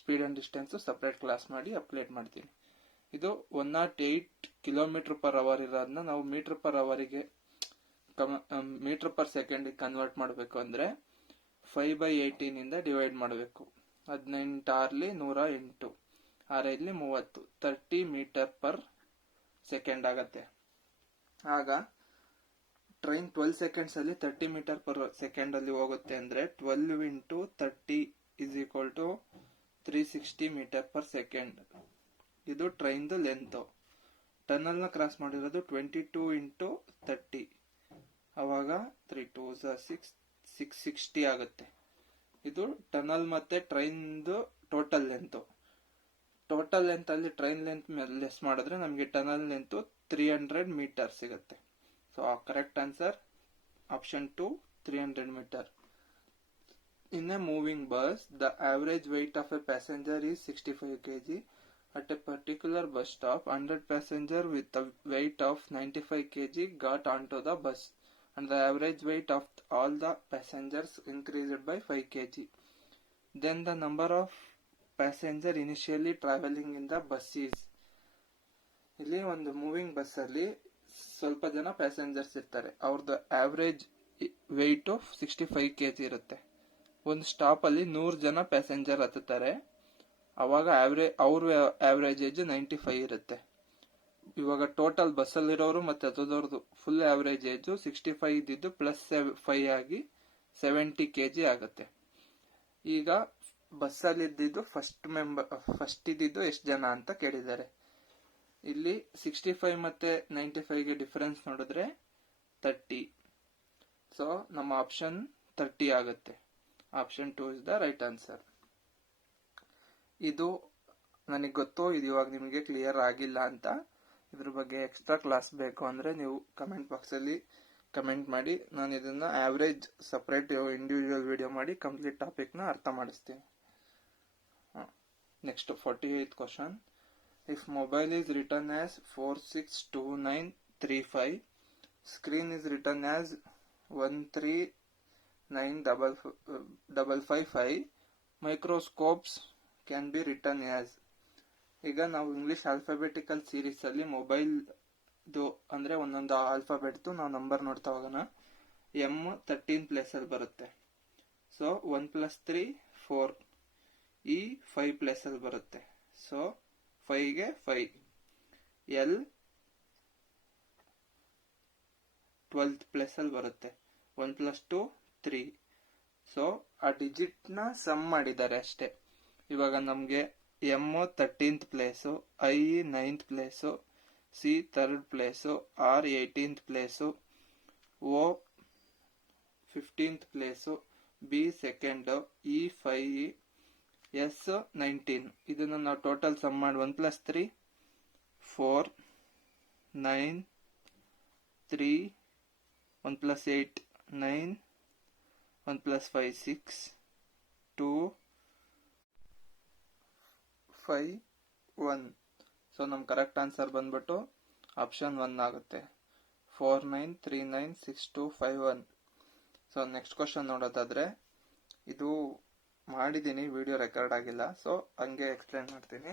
speed and distance separate class ಮಾಡಿ ಅಪ್ಲೋಡ್ ಮಾಡ್ತೀನಿ. ಇದು 108 ಕಿಲೋಮೀಟರ್ ಪರ್ ಅವರ್ ಇರೋದನ್ನ ನಾವು ಮೀಟರ್ ಪರ್ ಅವರಿಗೆ ಮೀಟರ್ ಪರ್ ಸೆಕೆಂಡಿಗೆ ಕನ್ವರ್ಟ್ ಮಾಡಬೇಕು ಅಂದರೆ 5/18 ಇಂದ ಡಿವೈಡ್ ಮಾಡಬೇಕು. 18 ಆರ್ಲಿ 108, 6 30, 30 ಮೀಟರ್ ಪರ್ ಸೆಕೆಂಡ್ ಆಗತ್ತೆ. ಆಗ ಟ್ರೈನ್ 12 ಸೆಕೆಂಡ್ಸ್ ಅಲ್ಲಿ 30 ಮೀಟರ್ ಪರ್ ಸೆಕೆಂಡ್ ಅಲ್ಲಿ ಹೋಗುತ್ತೆ ಅಂದ್ರೆ 12 into 30 is equal to 360 meter per second. ಇದು ಟ್ರೈನ್ದು ಲೆಂತ್. ಟನಲ್ ನ ಕ್ರಾಸ್ ಮಾಡಿರೋದು 22 ಇಂಟು 30, ಅವಾಗ 3 2 660 ಆಗುತ್ತೆ. ಇದು ಟನಲ್ ಮತ್ತೆ ಟ್ರೈನ್ದು ಟೋಟಲ್ ಲೆಂತ್. ಟೋಟಲ್ ಲೆಂತ್ ಅಲ್ಲಿ ಟ್ರೈನ್ ಲೆಂತ್ ಲೆಸ್ ಮಾಡಿದ್ರೆ ನಮಗೆ ಟನಲ್ ಲೆಂತ್ 300 ಮೀಟರ್ ಸಿಗುತ್ತೆ. So correct answer option 2, 300 meter. In a moving bus, the average weight of a passenger is 65 kg. At a particular bus stop, 100 passengers with a weight of 95 kg got onto the bus, and the average weight of all the passengers increased by 5 kg. Then the number of passengers initially traveling in the bus is. ಇಲ್ಲಿ ಒಂದು moving bus ಅಲ್ಲಿ ಸ್ವಲ್ಪ ಜನ passengers ಇರ್ತಾರೆ. ಅವ್ರದ್ದು average weight 65 kg ಇರುತ್ತೆ. ಒಂದು stop ಅಲ್ಲಿ 100 ಜನ ಪ್ಯಾಸೆಂಜರ್ ಹತ್ತುತ್ತಾರೆ. ಅವಾಗ ಅವ್ರ ಆವರೇಜ್ ಏಜ್ 95 ಇರುತ್ತೆ. ಇವಾಗ ಟೋಟಲ್ ಬಸ್ಸಲ್ಲಿರೋರು ಮತ್ತೆ ಹತ್ತೋದವ್ರದ್ದು ಫುಲ್ ಆವರೇಜ್ ಏಜ್ 65 ಇದ್ದಿದ್ದು ಪ್ಲಸ್ 5 ಆಗಿ 70 kg ಆಗುತ್ತೆ. ಈಗ ಬಸ್ಸಲ್ಲಿ ಇದ್ದಿದ್ದು ಫಸ್ಟ್ ಇದ್ದಿದ್ದು ಎಷ್ಟು ಜನ ಅಂತ ಕೇಳಿದ್ದಾರೆ. ಇಲ್ಲಿ 65 ಮತ್ತೆ 95ಗೆ ಡಿಫರೆನ್ಸ್ ನೋಡಿದ್ರೆ 30. ಸೊ ನಮ್ಮ ಆಪ್ಷನ್ 30 ಆಗುತ್ತೆ. Option 2 is the right answer. ಇದು ನನಗೆ ಗೊತ್ತು, ಇದು ಇವಾಗ ನಿಮಗೆ ಕ್ಲಿಯರ್ ಆಗಿಲ್ಲ ಅಂತ. ಇದ್ರ ಬಗ್ಗೆ ಎಕ್ಸ್ಟ್ರಾ ಕ್ಲಾಸ್ ಬೇಕು ಅಂದ್ರೆ ನೀವು ಕಮೆಂಟ್ ಬಾಕ್ಸ್ ಅಲ್ಲಿ ಕಮೆಂಟ್ ಮಾಡಿ. ನಾನು ಇದನ್ನ ಆವರೇಜ್ ಸಪರೇಟ್ ಇಂಡಿವಿಜುವಲ್ ವಿಡಿಯೋ ಮಾಡಿ ಕಂಪ್ಲೀಟ್ ಟಾಪಿಕ್ ನ ಅರ್ಥ ಮಾಡಿಸ್ತೀನಿ. Next 48th question. If mobile is written as 462935, screen is written as 13955, microscopes can be written as. ಈಗ ನಾವು ಇಂಗ್ಲಿಷ್ ಆಲ್ಫಾಬೆಟಿಕಲ್ ಸೀರೀಸ್ ಅಲ್ಲಿ ಮೊಬೈಲ್ ಅಂದ್ರೆ ಒಂದೊಂದು ಆಲ್ಫಾಬೆಟ್ ನಾವು ನಂಬರ್ ನೋಡ್ತಾ ಹೋಗೋಣ. M 13 ಪ್ಲೇಸ್ ಅಲ್ಲಿ ಬರುತ್ತೆ. ಸೊ 1 + 3 4. E 5 ಪ್ಲೇಸ್ ಅಲ್ಲಿ ಬರುತ್ತೆ. ಸೊ 5ಗೆ 5. L 12th ಪ್ಲೇಸ್ ಅಲ್ಲಿ ಬರುತ್ತೆ. 1 + 2 3. ಸೊ ಆ ಡಿಜಿಟ್ ನ ಸಮ್ ಮಾಡಿದ್ದಾರೆ ಅಷ್ಟೇ. ಇವಾಗ ನಮ್ಗೆ M 13th place, I 9th place, C 3rd place, R 18th place, O 15th place, B 2nd, E 5, S 19. ಇದನ್ನು ನಾವು ಟೋಟಲ್ ಸಮ್ ಮಾಡಿ 1 + 3 4 9 3 1 + 8 9 1 + 5 6 2 5 1. ಸೊ ನಮ್ಮ ಕರೆಕ್ಟ್ ಆನ್ಸರ್ ಬಂದ್ಬಿಟ್ಟು ಆಪ್ಷನ್ 1 ಆಗುತ್ತೆ. 4 9 3 9 6 2 5 1. ಸೊ ನೆಕ್ಸ್ಟ್ ಕ್ವಶನ್ ನೋಡೋದಾದ್ರೆ, ಇದು ಮಾಡಿದ್ದೀನಿ, ವಿಡಿಯೋ ರೆಕಾರ್ಡ್ ಆಗಿಲ್ಲ, ಸೊ ಹಂಗೆ ಎಕ್ಸ್ಪ್ಲೇನ್ ಮಾಡ್ತೀನಿ.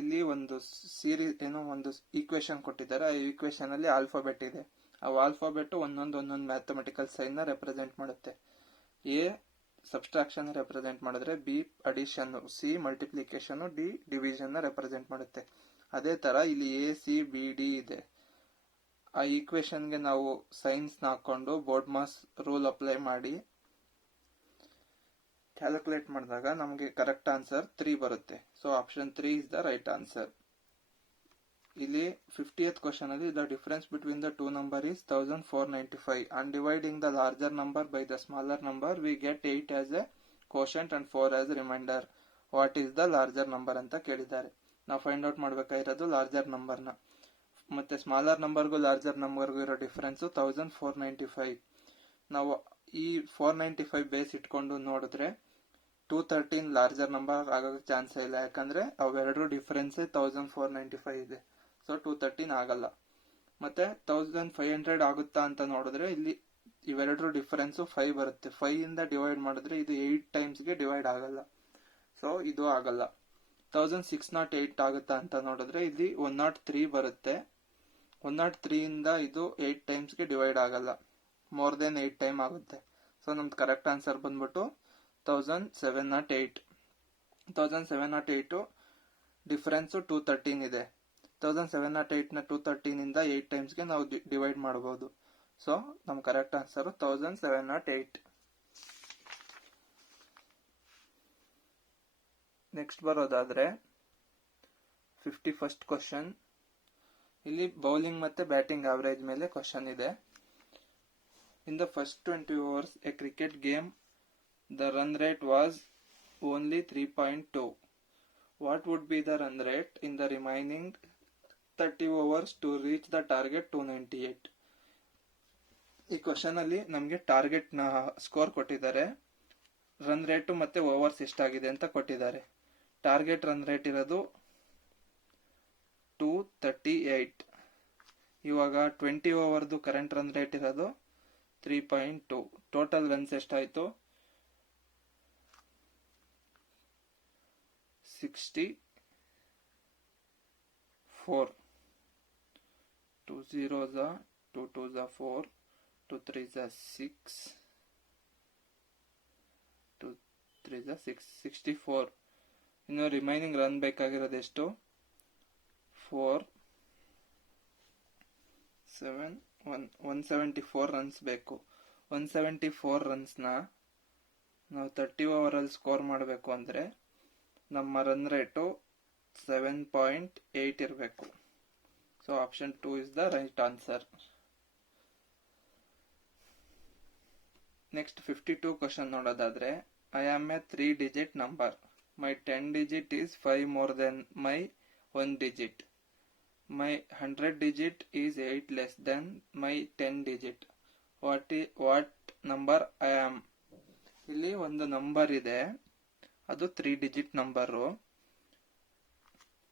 ಇಲ್ಲಿ ಒಂದು ಸೀರೀಸ್ ಒಂದು ಈಕ್ವೇಶನ್ ಕೊಟ್ಟಿದ್ದಾರೆ. ಆ ಈಕ್ವೇಶನ್ ಅಲ್ಲಿ ಆಲ್ಫಾಬೆಟ್ ಇದೆ. ಆ ಆಲ್ಫಾಬೆಟ್ ಒಂದೊಂದು ಮ್ಯಾಥಮೆಟಿಕಲ್ ಸೈನ್ ನ ರೆಪ್ರೆಸೆಂಟ್ ಮಾಡುತ್ತೆ. ಎ ಸಬ್ಸ್ಟ್ರಾಕ್ಷನ್ ರೆಪ್ರೆಸೆಂಟ್ ಮಾಡಿದ್ರೆ, B addition, C multiplication, D division ನ ರೆಪ್ರೆಸೆಂಟ್ ಮಾಡುತ್ತೆ. ಅದೇ ತರ ಇಲ್ಲಿ ACBD ಇದೆ. ಆ ಈಕ್ವೇಶನ್ಗೆ ನಾವು ಸೈನ್ಸ್ ಹಾಕೊಂಡು ಬೋರ್ಡ್ ಮಾಸ್ ರೂಲ್ ಅಪ್ಲೈ ಮಾಡಿ ಕ್ಯಾಲ್ಕುಲೇಟ್ ಮಾಡಿದಾಗ ನಮಗೆ ಕರೆಕ್ಟ್ ಆನ್ಸರ್ 3 ಬರುತ್ತೆ. So option 3 is the right answer. ಇಲ್ಲಿ 50th ಕ್ವಶನ್ ಅಲ್ಲಿ the difference between the two number is 1495 and dividing the larger number by the smaller number we get 8 as a quotient and 4 as remainder. What is the larger number ಅಂತ ಕೇಳಿದ್ದಾರೆ. ನಾವು find out ಮಾಡಬೇಕಾಗಿರೋದು larger number ನ. ಮತ್ತೆ smaller ನಂಬರ್ಗೂ larger ನಂಬರ್ಗೂ ಇರೋ difference 1495. ನಾವು ಈ 495 base ಇಟ್ಕೊಂಡು ನೋಡಿದ್ರೆ 213 ಲಾರ್ಜರ್ ನಂಬರ್ ಆಗೋಕೆ ಚಾನ್ಸ್ ಇಲ್ಲ, ಯಾಕಂದ್ರೆ ಅವೆರಡು ಡಿಫರೆನ್ಸ್ 1495 ಇದೆ. ಸೊ 213 ಆಗಲ್ಲ. ಮತ್ತೆ 1500 ಆಗುತ್ತಾ ಅಂತ ನೋಡಿದ್ರೆ ಇಲ್ಲಿ ಇವೆರಡು ಡಿಫರೆನ್ಸ್ 5 ಬರುತ್ತೆ. 5 ಇಂದ ಡಿವೈಡ್ ಮಾಡಿದ್ರೆ ಇದು 8 ಟೈಮ್ಸ್ ಗೆ ಡಿವೈಡ್ ಆಗಲ್ಲ. ಸೊ ಇದು ಆಗಲ್ಲ. 1608 ಆಗುತ್ತಾ ಅಂತ ನೋಡಿದ್ರೆ ಇಲ್ಲಿ 103 ಬರುತ್ತೆ. 103 ಇಂದ ಇದು 8 ಟೈಮ್ಸ್ ಗೆ ಡಿವೈಡ್ ಆಗಲ್ಲ, ಮೋರ್ ದೆನ್ 8 ಟೈಮ್ ಆಗುತ್ತೆ. ಸೊ ನಮ್ದು ಕರೆಕ್ಟ್ ಆನ್ಸರ್ ಬಂದ್ಬಿಟ್ಟು 1708. 1708 ಡಿಫರೆನ್ಸ್ 213 ಇದೆ. 1708 ನ 213 ಇಂದ 8 ಟೈಮ್ಸ್ ಗೆ ನಾವು ಡಿವೈಡ್ ಮಾಡಬಹುದು. ಸೊ ನಮ್ ಕರೆಕ್ಟ್ ಆನ್ಸರ್ 1708. ನೆಕ್ಸ್ಟ್ ಬರೋದಾದ್ರೆ 51st ಕ್ವಶನ್. ಇಲ್ಲಿ ಬೌಲಿಂಗ್ ಮತ್ತೆ ಬ್ಯಾಟಿಂಗ್ ಆವರೇಜ್ ಮೇಲೆ ಕ್ವಶನ್ ಇದೆ. In the first 20 overs A cricket game the run rate was only 3.2. What would be the run rate in the remaining 30 overs to reach the target 298? ಈ question ಅಲ್ಲಿ ನಮಗೆ target ನ score ಕೊಟ್ಟಿದ್ದಾರೆ, run rate ಮತ್ತೆ overs ಎಷ್ಟಾಗಿದೆ ಅಂತ ಕೊಟ್ಟಿದ್ದಾರೆ. Target run rate ಇರೋದು 238. ಇವಾಗ 20 ಓವರ್ದು ಕರೆಂಟ್ ರನ್ ರೇಟ್ ಇರೋದು 3.2. ಟೋಟಲ್ ರನ್ಸ್ ಎಷ್ಟಾಯ್ತು? 64. 2 zeros are 2 twos are 4, 2 threes are 6, 2 threes are 6, 64. ಇನ್ನು ರಿಮೈನಿಂಗ್ ರನ್ ಬೇಕಾಗಿರೋದು ಎಷ್ಟು? 4 7 174 ರನ್ಸ್ ಬೇಕು. 174 ರನ್ಸ್ನ ನಾವು 30 ಓವರಲ್ಲಿ ಸ್ಕೋರ್ ಮಾಡಬೇಕು ಅಂದರೆ ನಮ್ಮ ರನ್ ರೇಟು 7.8 ಇರಬೇಕು. So option 2 is the right answer. Next 52 question ನೋಡೋದಾದ್ರೆ, I am a 3 digit number. My 10 digit is 5 more than my 1 digit. My 100 digit is 8 less than my 10 digit. What number I am? ಇಲ್ಲಿ ಒಂದು number ಇದೆ, ಅದು 3 digit number.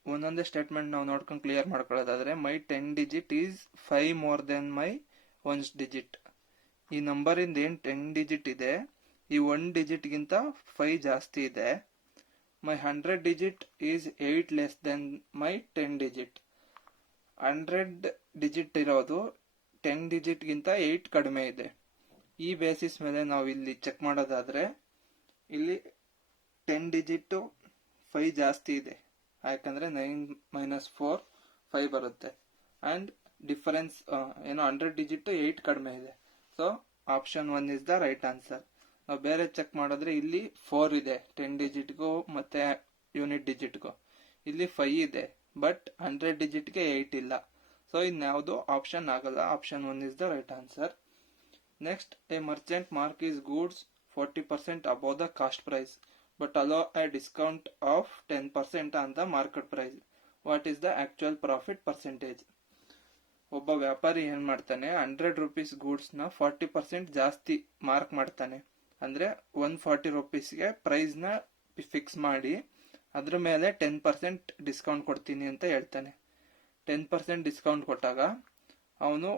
ಒಂದೊಂದೇ statement ನಾವು ನೋಡ್ಕೊಂಡು clear ಮಾಡ್ಕೊಳ್ಳೋದಾದ್ರೆ, my 10 digit is 5 more than my 1 digit. ಈ number ಇಂದ ಏನ್ 10 digit ಇದೆ, ಈ 1 digit ಗಿಂತ 5 ಜಾಸ್ತಿ ಇದೆ. ಮೈ 100 digit is 8 less than my 10 digit. 100 digit ಇರೋದು 10 digit ಗಿಂತ 8 ಕಡಿಮೆ ಇದೆ. ಈ ಬೇಸಿಸ್ ಮೇಲೆ ನಾವು ಇಲ್ಲಿ ಚೆಕ್ ಮಾಡೋದಾದ್ರೆ, ಇಲ್ಲಿ 10 digit 5 ಜಾಸ್ತಿ ಇದೆ, ಯಾಕಂದ್ರೆ 9 - 4 5 ಬರುತ್ತೆ. ಅಂಡ್ ಡಿಫರೆನ್ಸ್ ಏನೋ 100 digit 8 ಕಡಿಮೆ ಇದೆ. So option 1 is the right answer. ನಾವು ಬೇರೆ ಚೆಕ್ ಮಾಡಿದ್ರೆ ಇಲ್ಲಿ 4 ಇದೆ 10 digitಗೂ ಮತ್ತೆ ಯೂನಿಟ್ ಡಿಜಿಟ್ಗೂ. ಇಲ್ಲಿ 5 ಇದೆ, ಬಟ್ 100 digitಗೆ 8 ಇಲ್ಲ. ಸೊ ಇನ್ಯಾವುದು ಆಪ್ಷನ್ ಆಗಲ್ಲ. Option 1 is the right answer. Next, A Merchant mark is goods 40% above the cost price but allow a discount of 10% on the market price. What is the actual profit percentage? ಒಬ್ಬ ವ್ಯಾಪಾರಿ ಏನ್ ಮಾಡ್ತಾನೆ, 100 rupees goods ನ 40% ಜಾಸ್ತಿ mark ಮಾಡ್ತಾನೆ. ಅಂದ್ರೆ 140 rupeesಗೆ price ನ fix ಮಾಡಿ ಅದ್ರ ಮೇಲೆ 10% ಡಿಸ್ಕೌಂಟ್ ಕೊಡ್ತೀನಿ ಅಂತ ಹೇಳ್ತಾನೆ. 10% ಡಿಸ್ಕೌಂಟ್ ಕೊಟ್ಟಾಗ ಅವನು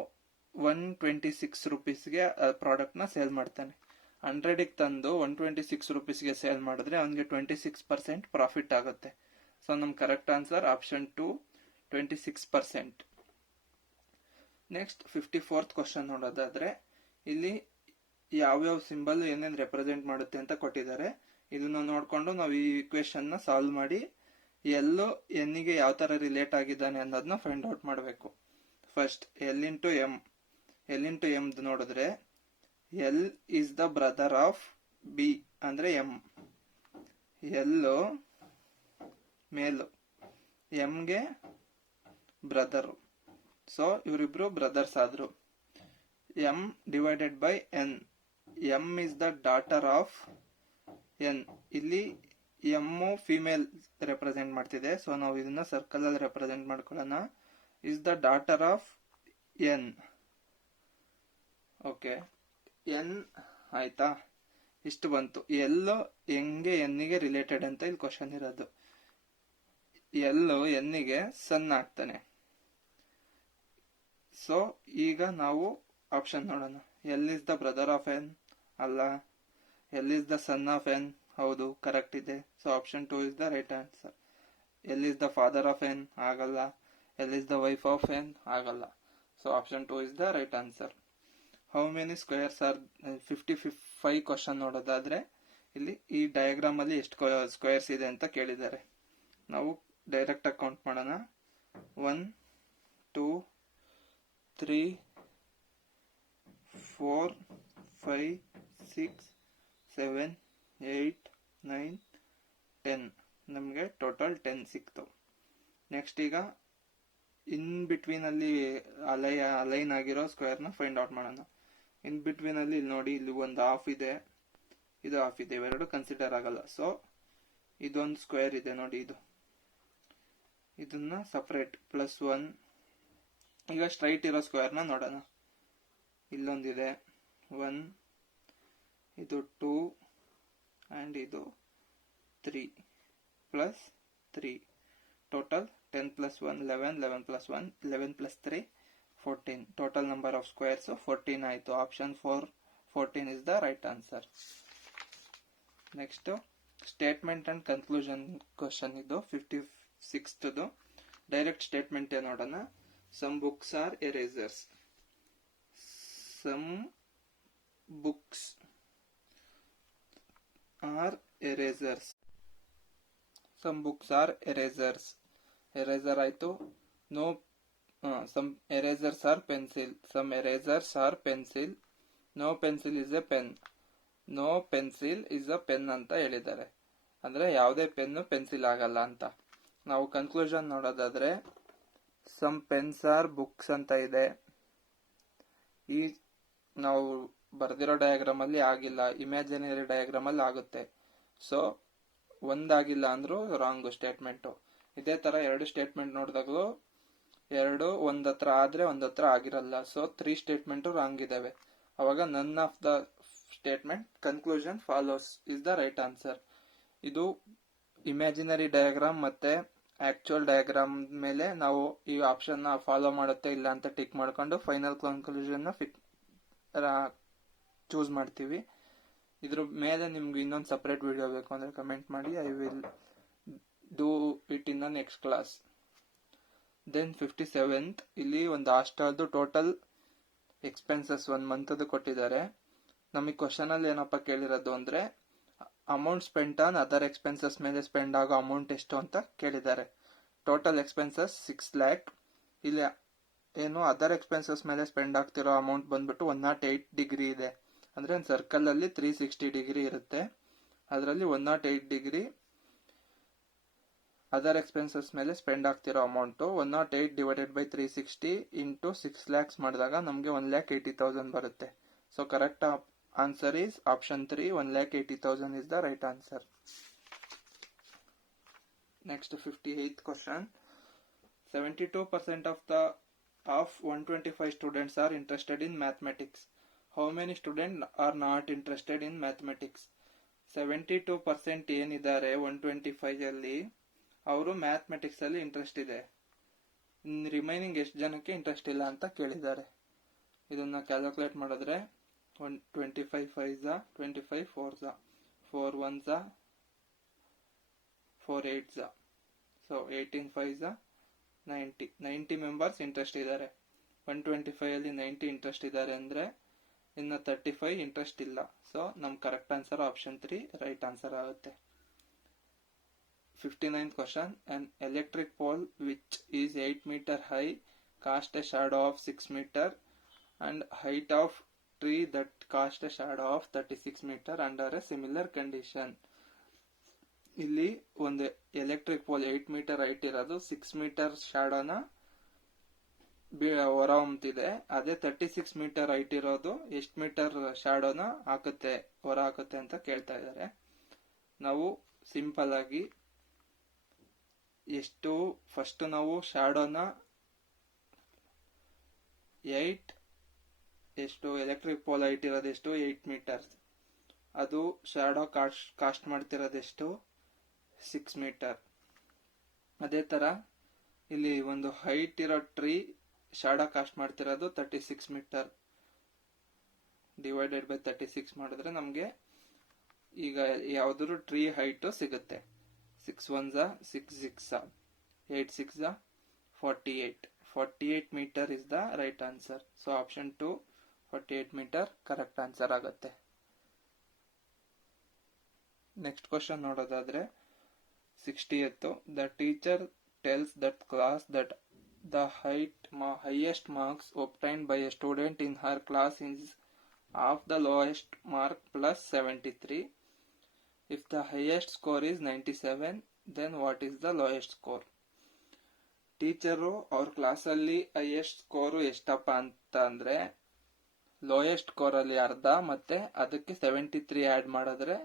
126 rupeesಗೆ ಪ್ರಾಡಕ್ಟ್ ನ ಸೇಲ್ ಮಾಡ್ತಾನೆ. 100ಗೆ ತಂದು 126 rupeesಗೆ ಸೇಲ್ ಮಾಡಿದ್ರೆ ಅವನಿಗೆ 26% ಪ್ರಾಫಿಟ್ ಆಗುತ್ತೆ. ಸೊ ನಮ್ correct answer option 2, 26%. Next 54th question ನೋಡೋದಾದ್ರೆ, ಇಲ್ಲಿ ಯಾವ್ಯಾವ ಸಿಂಬಲ್ ಏನೇನ್ ರೆಪ್ರೆಸೆಂಟ್ ಮಾಡುತ್ತೆ ಅಂತ ಕೊಟ್ಟಿದ್ದಾರೆ. ಇದನ್ನ ನೋಡ್ಕೊಂಡು ನಾವು ಈ ಇಕ್ವೇಶನ್ ನ ಸಾಲ್ವ್ ಮಾಡಿ ಎಲ್ಲು ಎನ್ನಿಗೆ ಯಾವ ತರ ರಿಲೇಟ್ ಆಗಿದ್ದಾನೆ ಅನ್ನೋದನ್ನ ಫೈಂಡ್ ಔಟ್ ಮಾಡಬೇಕು. ಫಸ್ಟ್ ಎಲ್ ಇಂಟು ಎಂ ನೋಡಿದ್ರೆ L is the brother of B ಅಂದ್ರೆ ಎಂ. ಎಲ್ಲು ಮೇಲು, ಎಂಗೆ ಬ್ರದರು. ಸೊ ಇವರಿಬ್ರು ಬ್ರದರ್ಸ್ ಆದ್ರು. M divided by N, M is the daughter of N. ಇಲ್ಲಿ ಎಂ ಫಿಮೇಲ್ ರೆಪ್ರೆಸೆಂಟ್ ಮಾಡ್ತಿದೆ, ಸೊ ನಾವು ಇದನ್ನ ಸರ್ಕಲ್ ಅಲ್ಲಿ ರೆಪ್ರೆಸೆಂಟ್ ಮಾಡ್ಕೊಳ್ಳೋಣ. Is the daughter of N. Okay, N ಆಯ್ತಾ, ಇಷ್ಟು ಬಂತು. ಎಲ್ಲೋ ಹೆಂಗೆ ಎನ್ನಿಗೆ ರಿಲೇಟೆಡ್ ಅಂತ ಇಲ್ಲಿ ಕ್ವಶನ್ ಇರೋದು. ಎಲ್ಲೋ ಎನ್ನಿಗೆ ಸನ್ ಆಗ್ತಾನೆ. ಸೊ ಈಗ ನಾವು ಆಪ್ಷನ್ ನೋಡೋಣ. L is the brother of N ಅಲ್ಲ, L is the son of N, ಹೌದು ಕರೆಕ್ಟ್ ಇದೆ. So option 2 is the right answer. L is the father of N ಆಗಲ್ಲ, L is the wife of N ಆಗಲ್ಲ. So option 2 is the right answer. How many squares are 55 question ನೋಡೋದಾದ್ರೆ ಇಲ್ಲಿ ಈ diagram ಅಲ್ಲಿ ಎಷ್ಟು squares ಇದೆ ಅಂತ ಕೇಳಿದ್ದಾರೆ. ನಾವು ಡೈರೆಕ್ಟ್ ಆಗಿ ಕೌಂಟ್ ಮಾಡೋಣ. 1 2 3 4 5 6 7 8 9 10. ನಮಗೆ ಟೋಟಲ್ 10 ಸಿಕ್ತು. ನೆಕ್ಸ್ಟ್ ಈಗ ಇನ್ ಬಿಟ್ವೀನ್ ಅಲ್ಲಿ ಅಲೈನ್ ಆಗಿರೋ ಸ್ಕ್ವೇರ್ ನ ಫೈಂಡ್ ಔಟ್ ಮಾಡೋಣ. ಇನ್ ಬಿಟ್ವೀನ್ ಅಲ್ಲಿ ಇಲ್ಲಿ ನೋಡಿ, ಇಲ್ಲಿ ಒಂದು ಹಾಫ್ ಇದೆ, ಇದು ಹಾಫ್ ಇದೆ, ಇವೆರಡು ಕನ್ಸಿಡರ್ ಆಗಲ್ಲ. ಸೊ ಇದೊಂದು ಸ್ಕ್ವೇರ್ ಇದೆ ನೋಡಿ, ಇದನ್ನ ಸಪರೇಟ್ +1. ಈಗ ಸ್ಟ್ರೈಟ್ ಇರೋ ಸ್ಕ್ವೇರ್ ನ ನೋಡೋಣ. ಇಲ್ಲೊಂದಿದೆ 1, ಇದು 2 ಅಂಡ್ ಇದು 3 +3. Total 10 + 1 11, 11 + 1 11 + 3 14. Total number of squares 14 ಆಯ್ತು. Option 4 14 is the right answer. Next statement and conclusion question ಇದು 56ದು. ಡೈರೆಕ್ಟ್ ಸ್ಟೇಟ್ಮೆಂಟ್ ನೋಡೋಣ. Some books are erasers. Some books are erasers. Some books are erasers. Eraser ಆಯ್ತು. No some erasers are pencil. Some erasers are pencil. No pencil is a pen. No pencil is a pen ಅಂತ ಹೇಳಿದ್ದಾರೆ. ಅಂದ್ರೆ ಯಾವುದೇ pen pencil ಆಗಲ್ಲ ಅಂತ. ನಾವು conclusion ನೋಡೋದಾದ್ರೆ some pens R books ಅಂತ ಇದೆ. ಈ ನಾವು ಬರ್ದಿರೋ ಡಯಾಗ್ರಾಮ್ ಅಲ್ಲಿ ಆಗಿಲ್ಲ, ಇಮ್ಯಾಜಿನರಿ ಡಯಾಗ್ರಾಮ್ ಅಲ್ಲಿ ಆಗುತ್ತೆ. ಸೊ ಒಂದಾಗಿಲ್ಲ ಅಂದ್ರೂ ರಾಂಗ್ ಸ್ಟೇಟ್ಮೆಂಟ್. ಇದೇ ತರ ಎರಡು ಸ್ಟೇಟ್ಮೆಂಟ್ ನೋಡಿದಾಗಲೂ ಎರಡು ಒಂದತ್ರ ಆದ್ರೆ ಒಂದತ್ರ ಆಗಿರಲ್ಲ. ಸೊ 3 ಸ್ಟೇಟ್ಮೆಂಟ್ ರಾಂಗ್ ಇದಾವೆ. ಅವಾಗ none of the statement conclusion follows is the right answer. ಇದು ಇಮ್ಯಾಜಿನರಿ ಡಯಾಗ್ರಾಮ್ ಮತ್ತೆ ಆಕ್ಚುಯಲ್ ಡಯಾಗ್ರಾಮ್ ಮೇಲೆ ನಾವು ಈ ಆಪ್ಷನ್ ನ ಫಾಲೋ ಮಾಡುತ್ತೆ ಇಲ್ಲ ಅಂತ ಟಿಕ್ ಮಾಡ್ಕೊಂಡು ಫೈನಲ್ ಕನ್ಕ್ಲೂಷನ್ ನ ಚೂಸ್ ಮಾಡ್ತೀವಿ. ಇದ್ರ ಮೇಲೆ ನಿಮ್ಗೆ ಇನ್ನೊಂದು ಸಪರೇಟ್ ವಿಡಿಯೋ ಬೇಕು ಅಂದ್ರೆ ಕಮೆಂಟ್ ಮಾಡಿ. I will do it in the next class. Then 57th ಇಲ್ಲಿ ಒಂದು ಹಾಸ್ಟೆಲ್ದು ಟೋಟಲ್ ಎಕ್ಸ್ಪೆನ್ಸಸ್ 1 ಮಂತ್ ಕೊಟ್ಟಿದ್ದಾರೆ. ನಮಗೆ ಕ್ವಶನ್ ಅಲ್ಲಿ ಏನಪ್ಪ ಕೇಳಿರೋದು ಅಂದ್ರೆ amount spent on other expenses ಮೇಲೆ ಸ್ಪೆಂಡ್ ಆಗೋ ಅಮೌಂಟ್ ಎಷ್ಟು ಅಂತ ಕೇಳಿದ್ದಾರೆ. Total expenses 6 lakh. ಇಲ್ಲಿ ಏನು ಅದರ್ ಎಕ್ಸ್ಪೆನ್ಸಸ್ ಮೇಲೆ ಸ್ಪೆಂಡ್ ಆಗ್ತಿರೋ ಅಮೌಂಟ್ ಬಂದ್ಬಿಟ್ಟು 108 ಡಿಗ್ರಿ ಇದೆ. ಅಂದ್ರೆ ಒಂದು ಸರ್ಕಲ್ ಅಲ್ಲಿ 360 ಡಿಗ್ರಿ ಇರುತ್ತೆ. ಅದರಲ್ಲಿ 108 ಡಿಗ್ರಿ ಅದರ್ ಎಕ್ಸ್ಪೆನ್ಸಸ್ ಮೇಲೆ ಸ್ಪೆಂಡ್ ಆಗ್ತಿರೋ amount 108 divided by 360 into 6 lakhs ಮಾಡಿದಾಗ ನಮಗೆ 1,80,000 ಬರುತ್ತೆ. So correct answer is option 3, 1,80,000 is the right answer. Next 58th question. 72% of 125 students are interested in mathematics. How many students are not interested in mathematics? 72% ಏನಿದ್ದಾರೆ 125 ಅಲ್ಲಿ ಅವರು mathematics ಅಲ್ಲಿ interest ಇದೆ. Remaining ಎಷ್ಟು ಜನಕ್ಕೆ ಇಂಟ್ರೆಸ್ಟ್ ಇಲ್ಲ ಅಂತ ಕೇಳಿದ್ದಾರೆ. ಇದನ್ನ ಕ್ಯಾಲ್ಕುಲೇಟ್ ಮಾಡಿದ್ರೆ 25 5s 25 4s 4 1s 4 8s, so 18 5s 90 members interest ಇದ್ದಾರೆ. 125 ಅಲ್ಲಿ 90 ಇಂಟ್ರೆಸ್ಟ್ ಇದ್ದಾರೆ ಅಂದ್ರೆ ಇನ್ನು 35 ಇಂಟ್ರೆಸ್ಟ್ ಇಲ್ಲ. ಸೊ ನಮ್ correct answer option 3 right answer ಆಗುತ್ತೆ. 59th question. An electric pole which is 8 meter high cast a shadow of 6 meter and height of tree that cast a shadow of 36 meter under a similar condition. ಇಲ್ಲಿ ಒಂದು electric pole 8 metre height ಇರೋದು 6 metre ಶಾಡೋನ ಹೊರ ಹೊಮ್ತಿದೆ. ಅದೇ 36 metre height ಇರೋದು ಎಷ್ಟು metre ಶಾಡೋನ ಹೊರ ಹಾಕುತ್ತೆ ಅಂತ ಕೇಳ್ತಾ ಇದ್ದಾರೆ. ನಾವು ಸಿಂಪಲ್ ಆಗಿ ಫಸ್ಟ್ ನಾವು ಶಾಡೋನ 8 ಎಲೆಕ್ಟ್ರಿಕ್ ಪೋಲ್ ಹೈಟ್ ಇರೋದೆಷ್ಟು 8 ಮೀಟರ್, ಅದು ಶಾಡೋ ಕಾಸ್ಟ್ ಮಾಡ್ತಿರೋದೆಷ್ಟು 6 ಮೀಟರ್. ಅದೇ ತರ ಇಲ್ಲಿ ಒಂದು ಹೈಟ್ ಇರೋ ಟ್ರೀ ಶಾಡೋ ಕಾಸ್ಟ್ ಮಾಡ್ತಿರೋದು 36 ಮೀಟರ್ ಡಿವೈಡೆಡ್ ಬೈ 36 ಮಾಡಿದ್ರೆ ನಮ್ಗೆ ಈಗ ಯಾವ್ದಾದ್ರು ಟ್ರೀ ಹೈಟ್ ಸಿಗುತ್ತೆ. 6 1 6 6 8 6 48 meter is the right answer. So option 2 48 meter correct answer ಆಗುತ್ತೆ. ನೆಕ್ಸ್ಟ್ ಕ್ವಶನ್ ನೋಡೋದಾದ್ರೆ 60th. The teacher tells that class that the highest marks obtained by a student in her class is half the lowest mark plus 73. If the highest score is 97, then what is the lowest score? Teacher ಅವ್ರ ಕ್ಲಾಸಲ್ಲಿ highest score ಎಷ್ಟಪ್ಪ ಅಂತ ಅಂದ್ರೆ lowest score ಅಲ್ಲಿ ಅರ್ಧ ಮತ್ತೆ ಅದಕ್ಕೆ 73 add ಮಾಡಿದ್ರೆ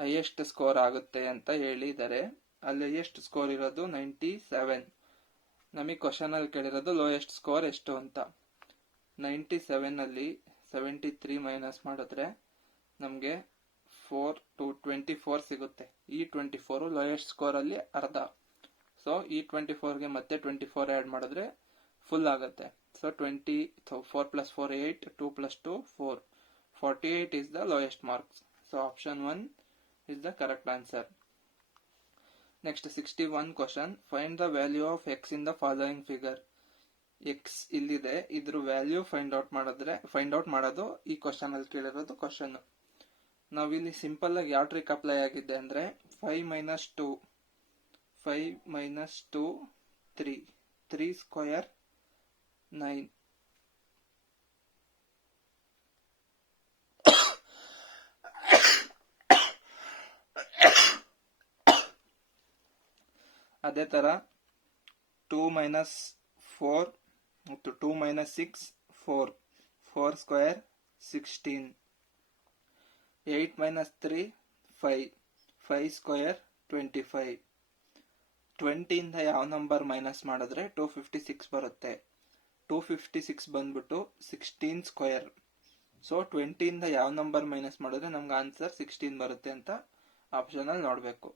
ಹೈಯೆಸ್ಟ್ ಸ್ಕೋರ್ ಆಗುತ್ತೆ ಅಂತ ಹೇಳಿದ್ದಾರೆ. ಅಲ್ಲಿ ಹೈಯೆಸ್ಟ್ ಸ್ಕೋರ್ ಇರೋದು 97. ನಮಗೆ ಕ್ವಶನ್ ಅಲ್ಲಿ ಕೇಳಿರೋದು ಲೋಯೆಸ್ಟ್ ಸ್ಕೋರ್ ಎಷ್ಟು ಅಂತ. 97 ಅಲ್ಲಿ 73 ಮೈನಸ್ ಮಾಡಿದ್ರೆ ನಮ್ಗೆ 4 to 24 ಸಿಗುತ್ತೆ. ಈ 24 ಲೋಯೆಸ್ಟ್ ಸ್ಕೋರ್ ಅಲ್ಲಿ ಅರ್ಧ. ಸೊ ಈ 24ಗೆ ಮತ್ತೆ 24 ಆಡ್ ಮಾಡಿದ್ರೆ ಫುಲ್ ಆಗುತ್ತೆ. So 4 plus 4 8, 2 plus 2 4. 48 is the lowest marks. So option 1 is the correct answer. Next 61 question. Find the value of x in the following figure. x ಇಲ್ಲಿದೆ, ಇದ್ರ ವ್ಯಾಲ್ಯೂ ಫೈಂಡ್ ಔಟ್ ಮಾಡೋದು ಈ question ಅಲ್ಲಿ ಕೇಳಿರೋದು question. ನಾವಿಲ್ಲಿ simple ಆಗಿ ಯಾವ trick apply ಆಗಿದೆ ಅಂದ್ರೆ 5 minus 2 3 ಸ್ಕ್ವೇರ್ 9. ಅದೇ ತರ 2 minus 4 ಮತ್ತು 2 minus 6 4 ಸ್ಕ್ವೇರ್ 16. 8 minus 3 5 square 25. 20 ಇಂದ ಯಾವ ನಂಬರ್ ಮೈನಸ್ ಮಾಡಿದ್ರೆ 256 ಬರುತ್ತೆ. 256 ಬಂದ್ಬಿಟ್ಟು 16 ಸ್ಕ್ವೇರ್. ಸೊ 20 ಇಂದ ಯಾವ ನಂಬರ್ ಮೈನಸ್ ಮಾಡಿದ್ರೆ ನಮ್ಗೆ ಆನ್ಸರ್ 16 ಬರುತ್ತೆ ಅಂತ ಆಪ್ಷನ್ ಅಲ್ಲಿ ನೋಡ್ಬೇಕು.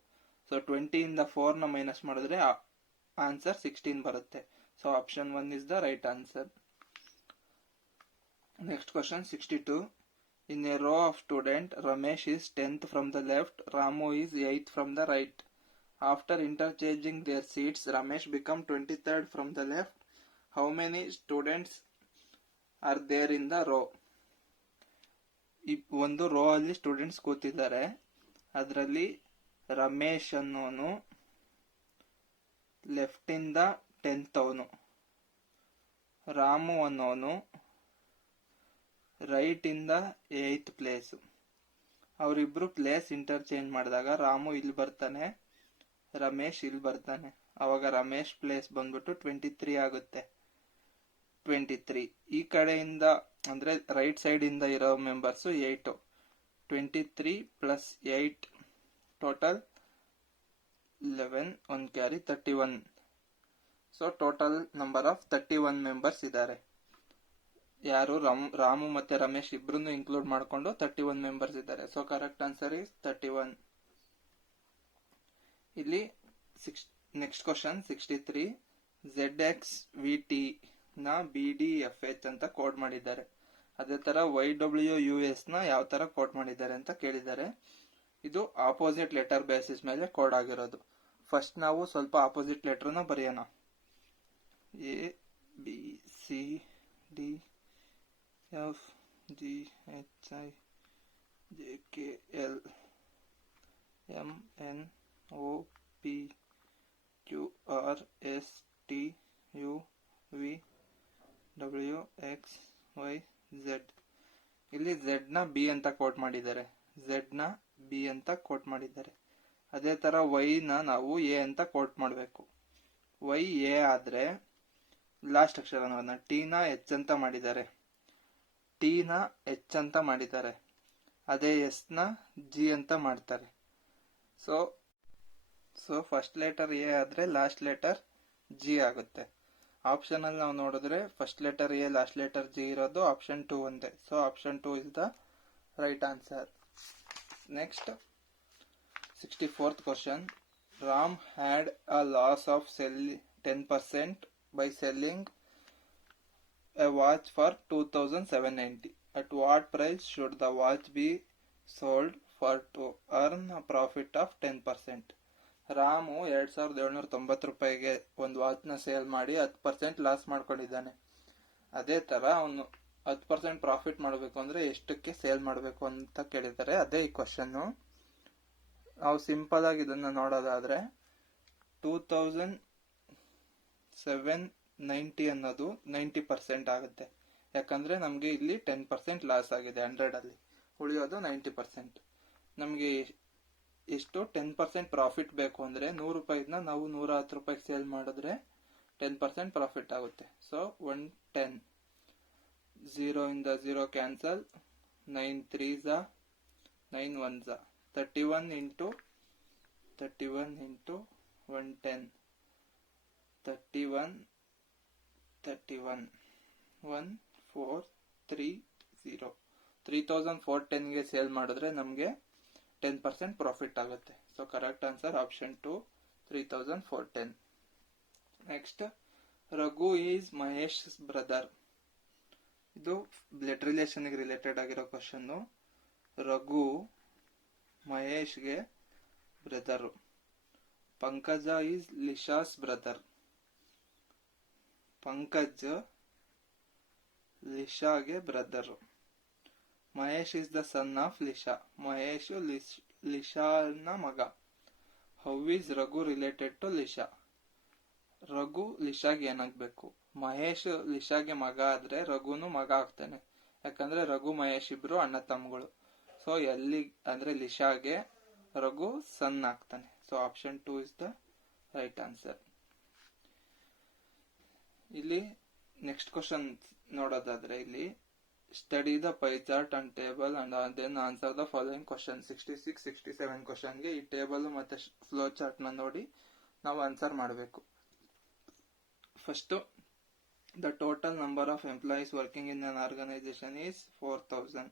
ಸೊ 20 ಇಂದ 4 ನ ಮೈನಸ್ ಮಾಡಿದ್ರೆ ಆನ್ಸರ್ 16 ಬರುತ್ತೆ. So option 1 is the right answer. Next question 62. In a row of student, Ramesh is 10th from the left, Ramu is 8th from the right. After interchanging their seats, Ramesh become 23rd from the left. How many students are there in the row? ಒಂದು rho ಅಲ್ಲಿ students ಕೂತಿದ್ದಾರೆ. ಅದರಲ್ಲಿ ರಮೇಶ್ ಅನ್ನೋನು left ಇಂದ 10th ಅವನು, ರಾಮು ಅನ್ನೋನು right ಇಂದ 8th place. ಅವರಿಬ್ರು ಪ್ಲೇಸ್ ಇಂಟರ್ಚೇಂಜ್ ಮಾಡಿದಾಗ ರಾಮು ಇಲ್ಲಿ ಬರ್ತಾನೆ, ರಮೇಶ್ ಇಲ್ಲಿ ಬರ್ತಾನೆ. ಅವಾಗ ರಮೇಶ್ ಪ್ಲೇಸ್ ಬಂದ್ಬಿಟ್ಟು 23 ಆಗುತ್ತೆ. 23 ಈ ಕಡೆಯಿಂದ ಅಂದ್ರೆ ರೈಟ್ ಸೈಡ್ ಇಂದ ಇರೋ members 8. 23 plus 8 total 11, 1 carry 31. So total number of 31 members ಇದ್ದಾರೆ. ಯಾರು ರಾಮು ಮತ್ತೆ ರಮೇಶ್ ಇಬ್ರು ಇನ್ಕ್ಲೂಡ್ ಮಾಡ್ಕೊಂಡು 31 ಮೆಂಬರ್ಸ್ ಇದ್ದಾರೆ. So correct answer is 31. ಇಲ್ಲಿ ನೆಕ್ಸ್ಟ್ ಕ್ವಶನ್ 63. ZXVT ನ BDFH ಅಂತ ಕೋಡ್ ಮಾಡಿದ್ದಾರೆ. ಅದೇ ತರ YWUS ನ ಯಾವ ತರ ಕೋಡ್ ಮಾಡಿದ್ದಾರೆ ಅಂತ ಕೇಳಿದ್ದಾರೆ. ಇದು ಆಪೋಸಿಟ್ ಲೆಟರ್ ಬೇಸಿಸ್ ಮೇಲೆ ಕೋಡ್ ಆಗಿರೋದು. ಫಸ್ಟ್ ನಾವು ಸ್ವಲ್ಪ ಆಪೋಸಿಟ್ ಲೆಟರ್ ನ ಬರೆಯೋಣ. ABCDFGHIJKLMNOP P Q R S T U V W X Y Z. ಇಲ್ಲಿ Z ನ B ಅಂತ ಕೋಟ್ ಮಾಡಿದ್ದಾರೆ, Z ನ B ಅಂತ ಕೋಟ್ ಮಾಡಿದ್ದಾರೆ. ಅದೇ ತರ Y ನ ನಾವು A ಅಂತ ಕೋಟ್ ಮಾಡಬೇಕು. Y A ಆದ್ರೆ ಲಾಸ್ಟ್ ಅಕ್ಷರ ನೋಡೋಣ, T ನ H ಅಂತ ಮಾಡಿದ್ದಾರೆ, T ನ H ಅಂತ ಮಾಡಿದ್ದಾರೆ. ಅದೇ S ನ G ಅಂತ ಮಾಡ್ತಾರೆ. ಸೊ ಫಸ್ಟ್ ಲೆಟರ್ ಎ ಆದ್ರೆ ಲಾಸ್ಟ್ ಲೆಟರ್ ಜಿ ಆಗುತ್ತೆ. ಆಪ್ಷನ್ ಅಲ್ಲಿ ನಾವು ನೋಡಿದ್ರೆ first letter A last letter G ಇರೋದು ಆಪ್ಷನ್ 2 ಒಂದೇ. So option 2 is the right answer. Next 64th question. Ram had a loss of 10% by selling a watch for 2790. At what price should the watch be sold for to earn a profit of 10%? Ramu 2790 ರೂಪಾಯಿಗೆ ಒಂದು ವಾಚ್ನ sale ಮಾಡಿ 10% loss ಮಾಡ್ಕೊಂಡಿದ್ದಾನೆ. ಅದೇ ತರ ಅವನು 10% profit ಮಾಡಬೇಕು ಅಂದ್ರೆ ಎಷ್ಟಕ್ಕೆ sale ಮಾಡಬೇಕು ಅಂತ ಕೇಳಿದ್ದಾರೆ. ಅದೇ ಈ ಕ್ವಶನ್. ನಾವು ಸಿಂಪಲ್ ಆಗಿ ಇದನ್ನ ನೋಡೋದಾದ್ರೆ 2790 ಅನ್ನೋದು 90% ಆಗುತ್ತೆ. ಯಾಕಂದ್ರೆ ನಮ್ಗೆ ಇಲ್ಲಿ 10% ಲಾಸ್ ಆಗಿದೆ, 100 ಅಲ್ಲಿ ಉಳಿಯೋದು 90%. ನಮ್ಗೆ ಎಷ್ಟು 10% ಪ್ರಾಫಿಟ್ ಬೇಕು ಅಂದ್ರೆ 100 ರೂಪಾಯಿನ ನಾವು 110 ರೂಪಾಯಿಗೆ ಸೇಲ್ ಮಾಡಿದ್ರೆ 10% ಪ್ರಾಫಿಟ್ ಆಗುತ್ತೆ. ಸೊ 110, 0 ಇಂದ 0 ಕ್ಯಾನ್ಸಲ್, 9 3s 9 1s 31 into 110, 31 1430, 3410 ಗೆ ಸೇಲ್ ಮಾಡಿದ್ರೆ ನಮ್ಗೆ 10% ಪ್ರಾಫಿಟ್ ಆಗುತ್ತೆ. So correct answer option 2, 3410. Next, Raghu is Mahesh brother. ಇದು ಬ್ಲಡ್ ರಿಲೇಷನ್ ಗೆ ರಿಲೇಟೆಡ್ ಆಗಿರೋ ಕ್ವಶನ್. ರಘು ಮಹೇಶ್ಗೆ brother. Pankaj is Lisha's brother. Pankaj ಲಿಶಾಗೆ brother. Mahesh is the son of Lisha. Mahesh ಲಿಶಾನ ಮಗ. How is Raghu related to Lisha. Raghu ಲಿಶಾಗೆ ಏನಾಗ್ಬೇಕು? ಮಹೇಶ್ ಲಿಶಾಗೆ ಮಗ ಆದ್ರೆ ರಘುನು ಮಗ ಆಗ್ತಾನೆ, ಯಾಕಂದ್ರೆ ರಘು ಮಹೇಶ್ ಇಬ್ರು ಅಣ್ಣ ತಮ್ಮಗಳು. ಸೊ ಎಲ್ಲಿ ಅಂದ್ರೆ ಲಿಶಾಗೆ ರಘು ಸನ್ ಆಗ್ತಾನೆ. So option 2 is the right answer. ಇಲ್ಲಿ ನೆಕ್ಸ್ಟ್ ಕ್ವಶನ್ ನೋಡೋದಾದ್ರೆ ಇಲ್ಲಿ study the pie chart and table and then answer the following question. 66, 67 ಕ್ವಶನ್ಗೆ ಈ ಟೇಬಲ್ ಮತ್ತೆ ಫ್ಲೋ ಚಾರ್ಟ್ ನ ನೋಡಿ ನಾವು ಆನ್ಸರ್ ಮಾಡಬೇಕು. First, the total number of employees working in an organisation is 4000.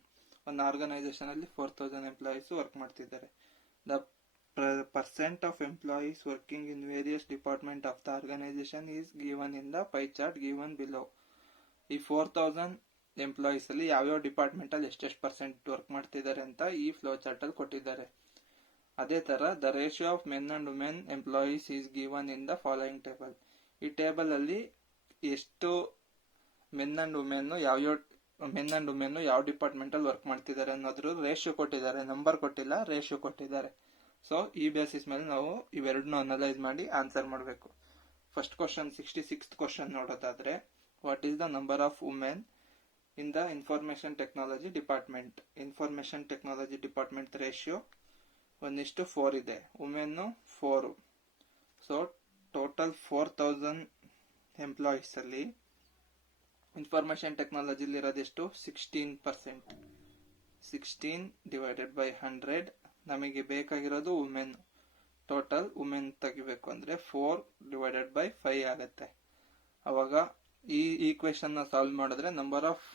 ಒಂದು ಆರ್ಗನೈಸೇಷನ್ ಅಲ್ಲಿ 4000 ಎಂಪ್ಲಾಯೀಸ್ ವರ್ಕ್ ಮಾಡ್ತಿದ್ದಾರೆ. The percent of employees working in various department of the organisation is given in the pie chart given below. ಈ 4000 employees ಅಲ್ಲಿ ಯಾವ್ಯಾವ department ಅಲ್ಲಿ ಎಷ್ಟೆಷ್ಟು percent work ಮಾಡ್ತಿದ್ದಾರೆ ಅಂತ ಈ ಫ್ಲೋ ಚಾರ್ಟ್ ಅಲ್ಲಿ ಕೊಟ್ಟಿದ್ದಾರೆ. ಅದೇ ತರ the ratio of men and women employees is given in the following table. ಈ ಟೇಬಲ್ ಅಲ್ಲಿ ಎಷ್ಟು ಮೆನ್ ಅಂಡ್ ವುಮೆನ್ ಯಾವ ಡಿಪಾರ್ಟ್ಮೆಂಟ್ ಅಲ್ಲಿ ವರ್ಕ್ ಮಾಡ್ತಿದ್ದಾರೆ ಅನ್ನೋದ್ರ ರೇಷಿಯೋ ಕೊಟ್ಟಿದ್ದಾರೆ, ನಂಬರ್ ಕೊಟ್ಟಿಲ್ಲ, ರೇಷಿಯೋ ಕೊಟ್ಟಿದ್ದಾರೆ. ಸೊ ಈ ಬೇಸಿಸ್ ಮೇಲೆ ನಾವು ಇವೆರಡನ್ನು ಅನಲೈಸ್ ಮಾಡಿ ಆನ್ಸರ್ ಮಾಡಬೇಕು. ಫಸ್ಟ್ ಕ್ವಶನ್ 66th ಕ್ವಶನ್ ನೋಡೋದಾದ್ರೆ, what is the number of women in the information technology department. information technology department ratio 1:4 ಇದೆ. ವುಮೆನ್ 4. ಸೊ ಟೋಟಲ್ 4000 ಎಂಪ್ಲಾಯೀಸ್ ಅಲ್ಲಿ ಇನ್ಫಾರ್ಮೇಶನ್ ಟೆಕ್ನಾಲಜಿ ಇರೋದೆಷ್ಟು? 16%. 16 divided by 100. ನಮಗೆ ಬೇಕಾಗಿರೋದು ವುಮೆನ್. ಟೋಟಲ್ ವುಮೆನ್ ತೆಗಿಬೇಕು ಅಂದ್ರೆ 4 divided by 5 ಆಗುತ್ತೆ. ಅವಾಗ ಈ ಈಕ್ವೇಶನ್ ನ ಸಾಲ್ವ್ ಮಾಡಿದ್ರೆ number of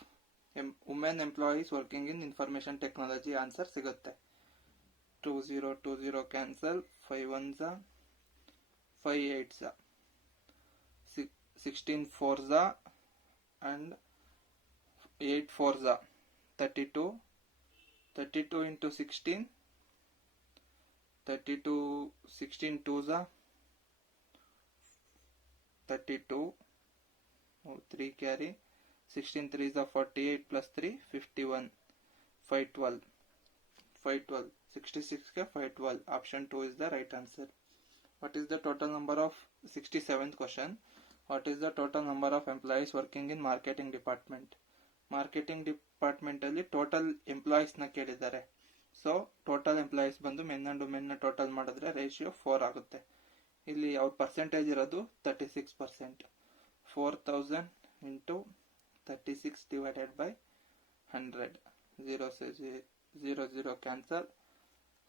women employees working in information technology answer ಸಿಗುತ್ತೆ. 20 cancel, 5 1s 5 8s 16 4s and 8 4s 32 into 16 16 2s 32, 3 carry, 16 3s 48 plus 3 51, 512, 66 के 512. Option 2 is the right answer. What is the total number of 67th question? What is the total number of employees working in marketing department? Marketing department ಅಲ್ಲಿ total employees ನ ಕೇಳಿದ್ದಾರೆ. So total employees ಬಂದು men and women ನ total ಮಾಡಿದ್ರೆ ratio 4 ಆಗುತ್ತೆ. ಇಲ್ಲಿ ಅವ್ರ percentage ಇರೋದು 36%. 4000 into 36 divided by 100. 0 cancel.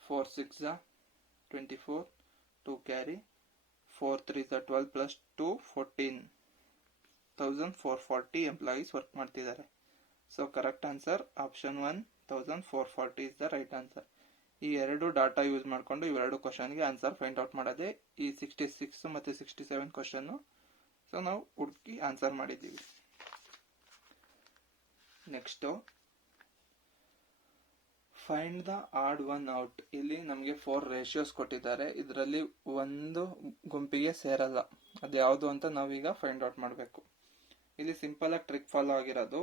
4 6 24, 2 carry, 4 3 12 plus 2 14,440 employees work ಮಾಡ್ತಿದ್ದಾರೆ. So correct answer option 1 1440 is the right answer. ಈ ಎರಡು ಡಾಟಾ ಯೂಸ್ ಮಾಡಿಕೊಂಡು ಇವೆರಡು ಕ್ವಶನ್ಗೆ ಆನ್ಸರ್ ಫೈಂಡ್ ಔಟ್ ಮಾಡೋದೇ ಈ 66 ಮತ್ತೆ 67 ಕ್ವಶನ್. ಸೊ ನಾವು ಹುಡುಕಿ ಆನ್ಸರ್ ಮಾಡಿದ್ದೀವಿ. Next find the odd one out. ಇಲ್ಲಿ ನಮಗೆ 4 ರೇಷಿಯೋಸ್ ಕೊಟ್ಟಿದ್ದಾರೆ. ಇದರಲ್ಲಿ ಒಂದು ಗುಂಪಿಗೆ ಸೇರಲ್ಲ. ಅದು ಯಾವುದು ಅಂತ ನಾವೀಗ ಫೈಂಡ್ ಔಟ್ ಮಾಡಬೇಕು. ಇಲ್ಲಿ ಸಿಂಪಲ್ ಆಗಿ ಟ್ರಿಕ್ ಫಾಲೋ ಆಗಿರೋದು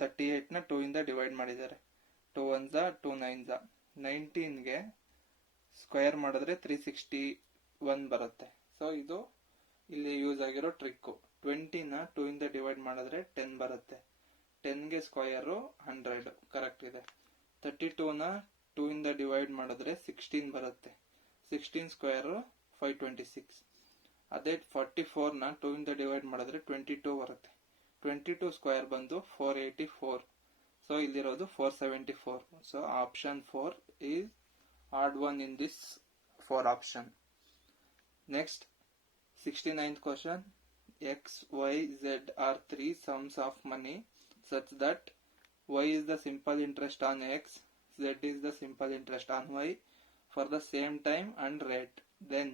38 ನ 2 ಇಂದ ಡಿವೈಡ್ ಮಾಡಿದ್ದಾರೆ. 2 1s 2 9s. 19ಗೆ ಸ್ಕ್ವೇರ್ ಮಾಡಿದ್ರೆ 361 ಬರುತ್ತೆ. ಸೊ ಇದು ಇಲ್ಲಿ ಯೂಸ್ ಆಗಿರೋ ಟ್ರಿಕ್. 20ನ 2 ಇಂದ ಡಿವೈಡ್ ಮಾಡಿದ್ರೆ 10 ಬರುತ್ತೆ. 10ಗೆ ಸ್ಕ್ವೇರ್ 100 ಕರೆಕ್ಟ್ ಇದೆ. 32ನ 2 ಇಂದ ಡಿವೈಡ್ ಮಾಡಿದ್ರೆ 16 ಬರುತ್ತೆ. 16 ಸ್ಕ್ವೇರ್ 526. ಅದೇ 44ನ 2 ಇಂದ ಡಿವೈಡ್ ಮಾಡಿದ್ರೆ 22 ಬರುತ್ತೆ. 22 ಸ್ಕ್ವೇರ್ ಬಂದು 484. ಸೊ ಇಲ್ಲಿರೋದು 474. So option 4 is odd one in this 4 option. Next 69th question. X, Y, Z are 3 sums of money such that Y is the simple interest on X, Z is the simple interest on Y for the same time and rate. Then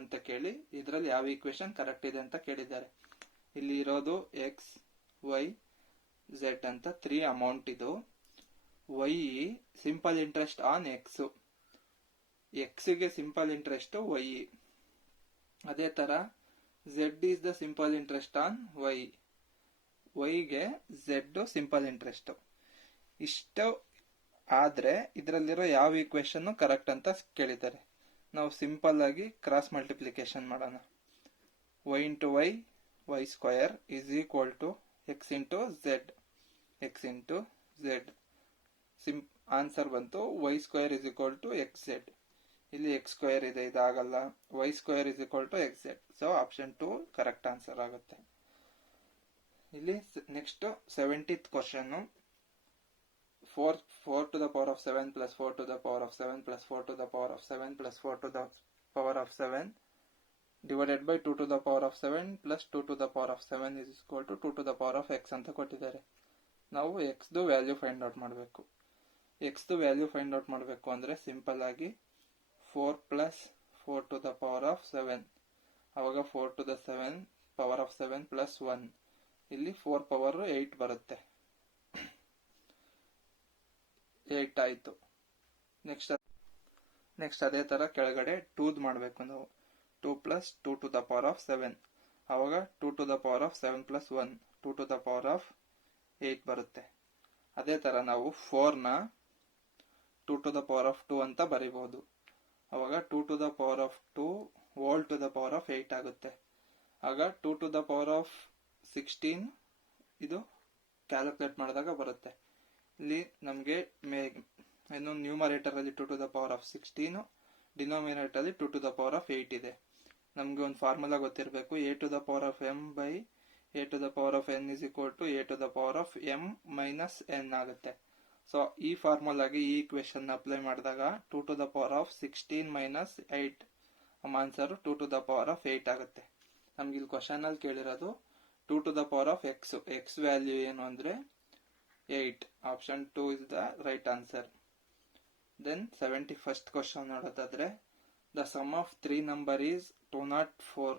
ಅಂತ ಕೇಳಿ ಇದರಲ್ಲಿ ಯಾವ equation correct ಇದೆ ಅಂತ ಕೇಳಿದ್ದಾರೆ. ಇಲ್ಲಿ ಇರೋದು X, Y, Z ಅಂತ 3 ಅಮೌಂಟ್ ಇದು. Y simple interest on X. X ಗೆ ಸಿಂಪಲ್ ಇಂಟ್ರೆಸ್ಟ್ Y. ಅದೇ ತರ Z is the simple interest on Y. Y ಗೆ Z ಸಿಂಪಲ್ ಇಂಟ್ರೆಸ್ಟ್. ಇಷ್ಟು ಆದ್ರೆ ಇದರಲ್ಲಿರೋ ಯಾವ ಈಕ್ವೇಶನ್ ಕರೆಕ್ಟ್ ಅಂತ ಕೇಳಿದ್ದಾರೆ. ನಾವು ಸಿಂಪಲ್ ಆಗಿ ಕ್ರಾಸ್ ಮಲ್ಟಿಪ್ಲಿಕೇಶನ್ ಮಾಡೋಣ. Y into Y, Y square is equal to X into Z. X into Z. Answer ಬಂತು Y square is equal to XZ. ಇಲ್ಲಿ X ಸ್ಕ್ವೇರ್ ಇದೆ, ಇದಾಗಲ್ಲ. Y square is equal to XZ. So option 2 correct answer ಆಗುತ್ತೆ. ಇಲ್ಲಿ next 70th question. 4 to the power of 7 plus 4 to the power of 7 plus 4 to the power of 7 plus 4 to the power of 7 divided by 2 to the power of 7 plus 2 to the power of 7 is equal to 2 to the power of x ಅಂತ ಕೊಟ್ಟಿದ್ದಾರೆ. ನಾವು x ದು value find out ಮಾಡಬೇಕು. x ದು value find out ಮಾಡಬೇಕು ಅಂದ್ರೆ simple ಆಗಿ 4 plus 4 to the power of 7, ಅವಾಗ 4 to the 7 power of 7 plus 1. ಇಲ್ಲಿ 4 ಪವರ್ 8 ಬರುತ್ತೆ. 8 ಆಯ್ತು. ನೆಕ್ಸ್ಟ್ ಅದೇ ತರ ಕೆಳಗಡೆ 2 ಮಾಡಬೇಕು ನಾವು. 2 plus 2 to the power of 7, ಅವಾಗ 2 to the power of 7 plus 1, 2 to the power of 8 ಬರುತ್ತೆ. ಅದೇ ತರ ನಾವು 4ನ 2 to the power of 2 ಅಂತ ಬರೀಬಹುದು. ಅವಾಗ 2 to the power of 2 whole to the power of 8 ಆಗುತ್ತೆ. ಆಗ 2 to the power of 16 ಇದು ಕ್ಯಾಲ್ಕುಲೇಟ್ ಮಾಡಿದಾಗ ಬರುತ್ತೆ. ಇಲ್ಲಿ ನಮಗೆ ಏನು ನ್ಯೂಮರೇಟರ್ ಅಲ್ಲಿ 2 to the power of 16, denominator ಅಲ್ಲಿ 2 to the power of 8 ಇದೆ. ನಮ್ಗೆ ಒಂದು ಫಾರ್ಮುಲಾ ಗೊತ್ತಿರಬೇಕು. a to the power of m by a to the power of n is equal to a to the power of m minus n ಆಗುತ್ತೆ. So ಈ ಫಾರ್ಮುಲಾಗೆ ಈ equation apply ಮಾಡಿದಾಗ 2 to the power of 16 minus 8 answer 2 to the power of 8 ಆಗುತ್ತೆ. ನಮ್ಗೆ ಇಲ್ಲಿ question ಅಲ್ಲಿ ಕೇಳಿರೋದು 2 to the power of x. x value ಏನು ಅಂದ್ರೆ 8. Option 2 is the right answer. Then 71st question ನೋಡೋದಾದ್ರೆ the sum of 3 number is 204.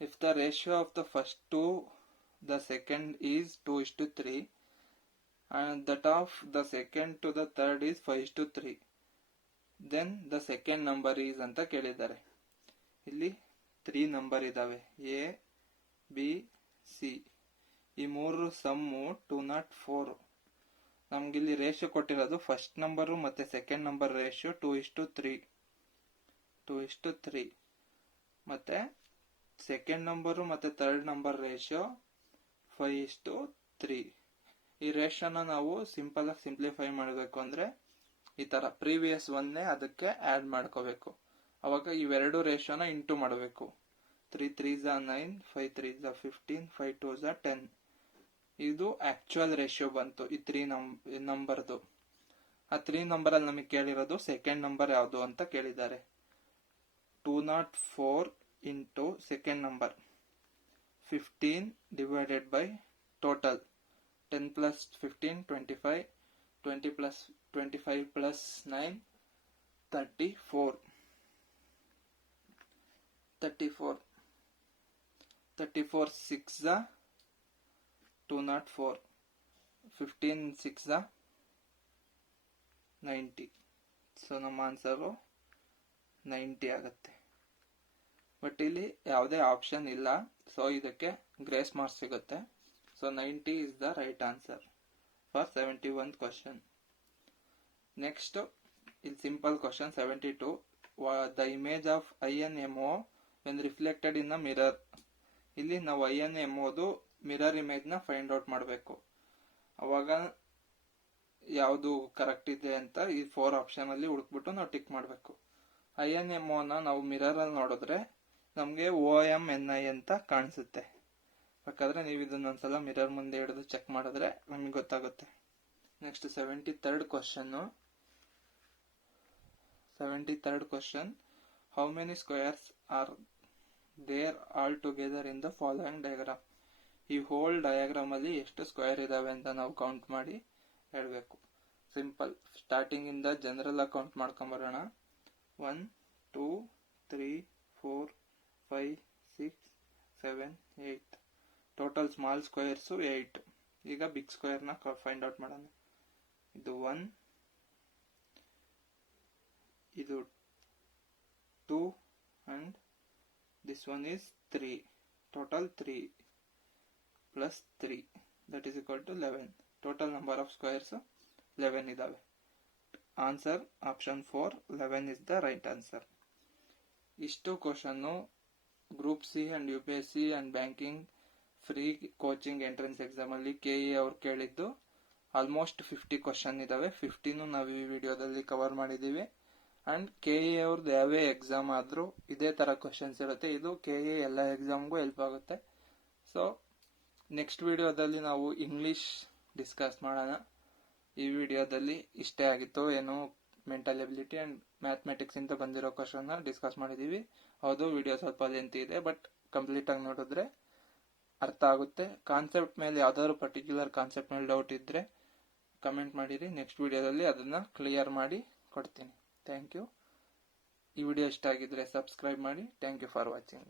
If the ratio of the first to the second is 2:3 and that of the second to the third is 5:3, then the second number is ಅಂತ ಕೇಳಿದ್ದಾರೆ. ಇಲ್ಲಿ 3 number ಇದಾವೆ, a b c. ಈ ಮೂರು sum 204. ನಮ್ಗಿಲ್ಲಿ ratio ಕೊಟ್ಟಿರೋದು first number ಮತ್ತೆ second number ratio 2:3. ಮತ್ತೆ second number ಮತ್ತೆ ಥರ್ಡ್ ನಂಬರ್ ರೇಷಿಯೋ 5:3. ಈ ರೇಷಿಯೋನ ನಾವು ಸಿಂಪಲ್ ಆಗಿ ಸಿಂಪ್ಲಿಫೈ ಮಾಡಬೇಕು ಅಂದ್ರೆ ಈ ತರ ಪ್ರೀವಿಯಸ್ ಒನ್ನೇ ಅದಕ್ಕೆ ಆಡ್ ಮಾಡ್ಕೋಬೇಕು. ಅವಾಗ ಇವೆರಡು ರೇಷಿಯೋನ ಇಂಟು ಮಾಡಬೇಕು. 3 3s 9, 5 3s 15, 5 2s 10. ಇದು ಆಕ್ಚುಯಲ್ ರೇಷಿಯೋ ಬಂತು ಈ 3 ನಂಬರ್ದು. ಆ 3 ನಂಬರ್ ಅಲ್ಲಿ ನಮಗೆ ಕೇಳಿರೋದು ಸೆಕೆಂಡ್ ನಂಬರ್ ಯಾವುದು ಅಂತ ಕೇಳಿದ್ದಾರೆ. 204 into second number 15 divided by total 10 plus 15 25, 20 plus 25 plus 9 34. 34 6 204, 15 6 90. So ನಮ್ಮ ಆನ್ಸರು 90 ಆಗುತ್ತೆ. ಬಟ್ ಇಲ್ಲಿ ಯಾವುದೇ ಆಪ್ಷನ್ ಇಲ್ಲ, ಸೊ ಇದಕ್ಕೆ ಗ್ರೇಸ್ ಮಾರ್ಕ್ಸ್ ಸಿಗುತ್ತೆ. So 90 is the right answer for 71 question. Next ಇಲ್ಲಿ simple question 72. The image of INMO when reflected in a mirror. ಇಲ್ಲಿ ನಾವು INMOದು ಮಿರರ್ ಇಮೇಜ್ ನ ಫೈಂಡ್ ಔಟ್ ಮಾಡಬೇಕು. ಅವಾಗ ಯಾವುದು ಕರೆಕ್ಟ್ ಇದೆ ಅಂತ ಈ 4 ಆಪ್ಷನ್ ಅಲ್ಲಿ ಹುಡುಕ್ಬಿಟ್ಟು ನಾವು ಟಿಕ್ ಮಾಡಬೇಕು. INMO ನ ನಾವು ಮಿರರ್ ಅಲ್ಲಿ ನೋಡಿದ್ರೆ ನಮಗೆ OMNI ಅಂತ ಕಾಣಿಸುತ್ತೆ. ಬೇಕಾದ್ರೆ ನೀವು ಇದನ್ನೊಂದ್ಸಲ ಮಿರರ್ ಮುಂದೆ ಹಿಡಿದು ಚೆಕ್ ಮಾಡಿದ್ರೆ ನಮಗೆ ಗೊತ್ತಾಗುತ್ತೆ. Next 73rd question. How many squares are there all together in the following diagram. ಈ ಹೋಲ್ ಡಯಾಗ್ರಾಮ್ ಅಲ್ಲಿ ಎಷ್ಟು ಸ್ಕ್ವೇರ್ ಇದಾವೆ ಅಂತ ನಾವು ಕೌಂಟ್ ಮಾಡಿ ಹೇಳಬೇಕು. ಸಿಂಪಲ್, ಸ್ಟಾರ್ಟಿಂಗ್ ಇಂದ ಜನರಲ್ ಕೌಂಟ್ ಮಾಡ್ಕೊಂಬರೋಣ. 1 2 3 4 5 6 7 8. Total small squares 8. ಈಗ ಬಿಗ್ ಸ್ಕ್ವೇರ್ ನ ಫೈಂಡ್ ಔಟ್ ಮಾಡೋಣ. ಇದು 1, ಇದು 2 and this one is 3. Total 3 plus 3 that is equal to 11. Total number of squares 11 ಇದಾವೆ. Answer option 4 11 is the right answer. ಇಷ್ಟು question group C and UPSC and banking free coaching entrance exam ಅಲ್ಲಿ KE ಅವ್ರು ಕೇಳಿದ್ದು. Almost 50 question ಇದಾವೆ. 15 ನಾವು ಈ ವಿಡಿಯೋದಲ್ಲಿ cover ಮಾಡಿದೀವಿ. ಅಂಡ್ KE ಅವ್ರದ್ದು ಯಾವೇ ಎಕ್ಸಾಮ್ ಆದ್ರೂ ಇದೇ ತರ ಕ್ವಶನ್ಸ್ ಇರುತ್ತೆ. ಇದು KE ಎಲ್ಲ ಎಕ್ಸಾಮ್ಗೂ ಹೆಲ್ಪ್ ಆಗುತ್ತೆ. ಸೊ ನೆಕ್ಸ್ಟ್ ವಿಡಿಯೋದಲ್ಲಿ ನಾವು ಇಂಗ್ಲಿಷ್ ಡಿಸ್ಕಸ್ ಮಾಡೋಣ. ಈ ವಿಡಿಯೋದಲ್ಲಿ ಇಷ್ಟೇ ಆಗಿತ್ತು. ಏನು ಮೆಂಟಲ್ ಎಬಿಲಿಟಿ ಅಂಡ್ ಮ್ಯಾಥಮೆಟಿಕ್ಸ್ ಇಂದ ಬಂದಿರೋ ಕ್ವಶನ್ ಡಿಸ್ಕಸ್ ಮಾಡಿದೀವಿ. ಹೌದು, ವಿಡಿಯೋ ಸ್ವಲ್ಪ ಲೆಂತಿ ಇದೆ, ಬಟ್ ಕಂಪ್ಲೀಟ್ ಆಗಿ ನೋಡಿದ್ರೆ ಅರ್ಥ ಆಗುತ್ತೆ. ಕಾನ್ಸೆಪ್ಟ್ ಮೇಲೆ ಯಾವ್ದಾದ್ರು ಪರ್ಟಿಕ್ಯುಲರ್ ಕಾನ್ಸೆಪ್ಟ್ ಮೇಲೆ ಡೌಟ್ ಇದ್ರೆ ಕಮೆಂಟ್ ಮಾಡಿರಿ. ನೆಕ್ಸ್ಟ್ ವಿಡಿಯೋದಲ್ಲಿ ಅದನ್ನ ಕ್ಲಿಯರ್ ಮಾಡಿ ಕೊಡ್ತೀನಿ. Thank you. ಈ ವಿಡಿಯೋ ಇಷ್ಟ ಆಗಿದ್ರೆ ಸಬ್ಸ್ಕ್ರೈಬ್ ಮಾಡಿ. Thank you for watching.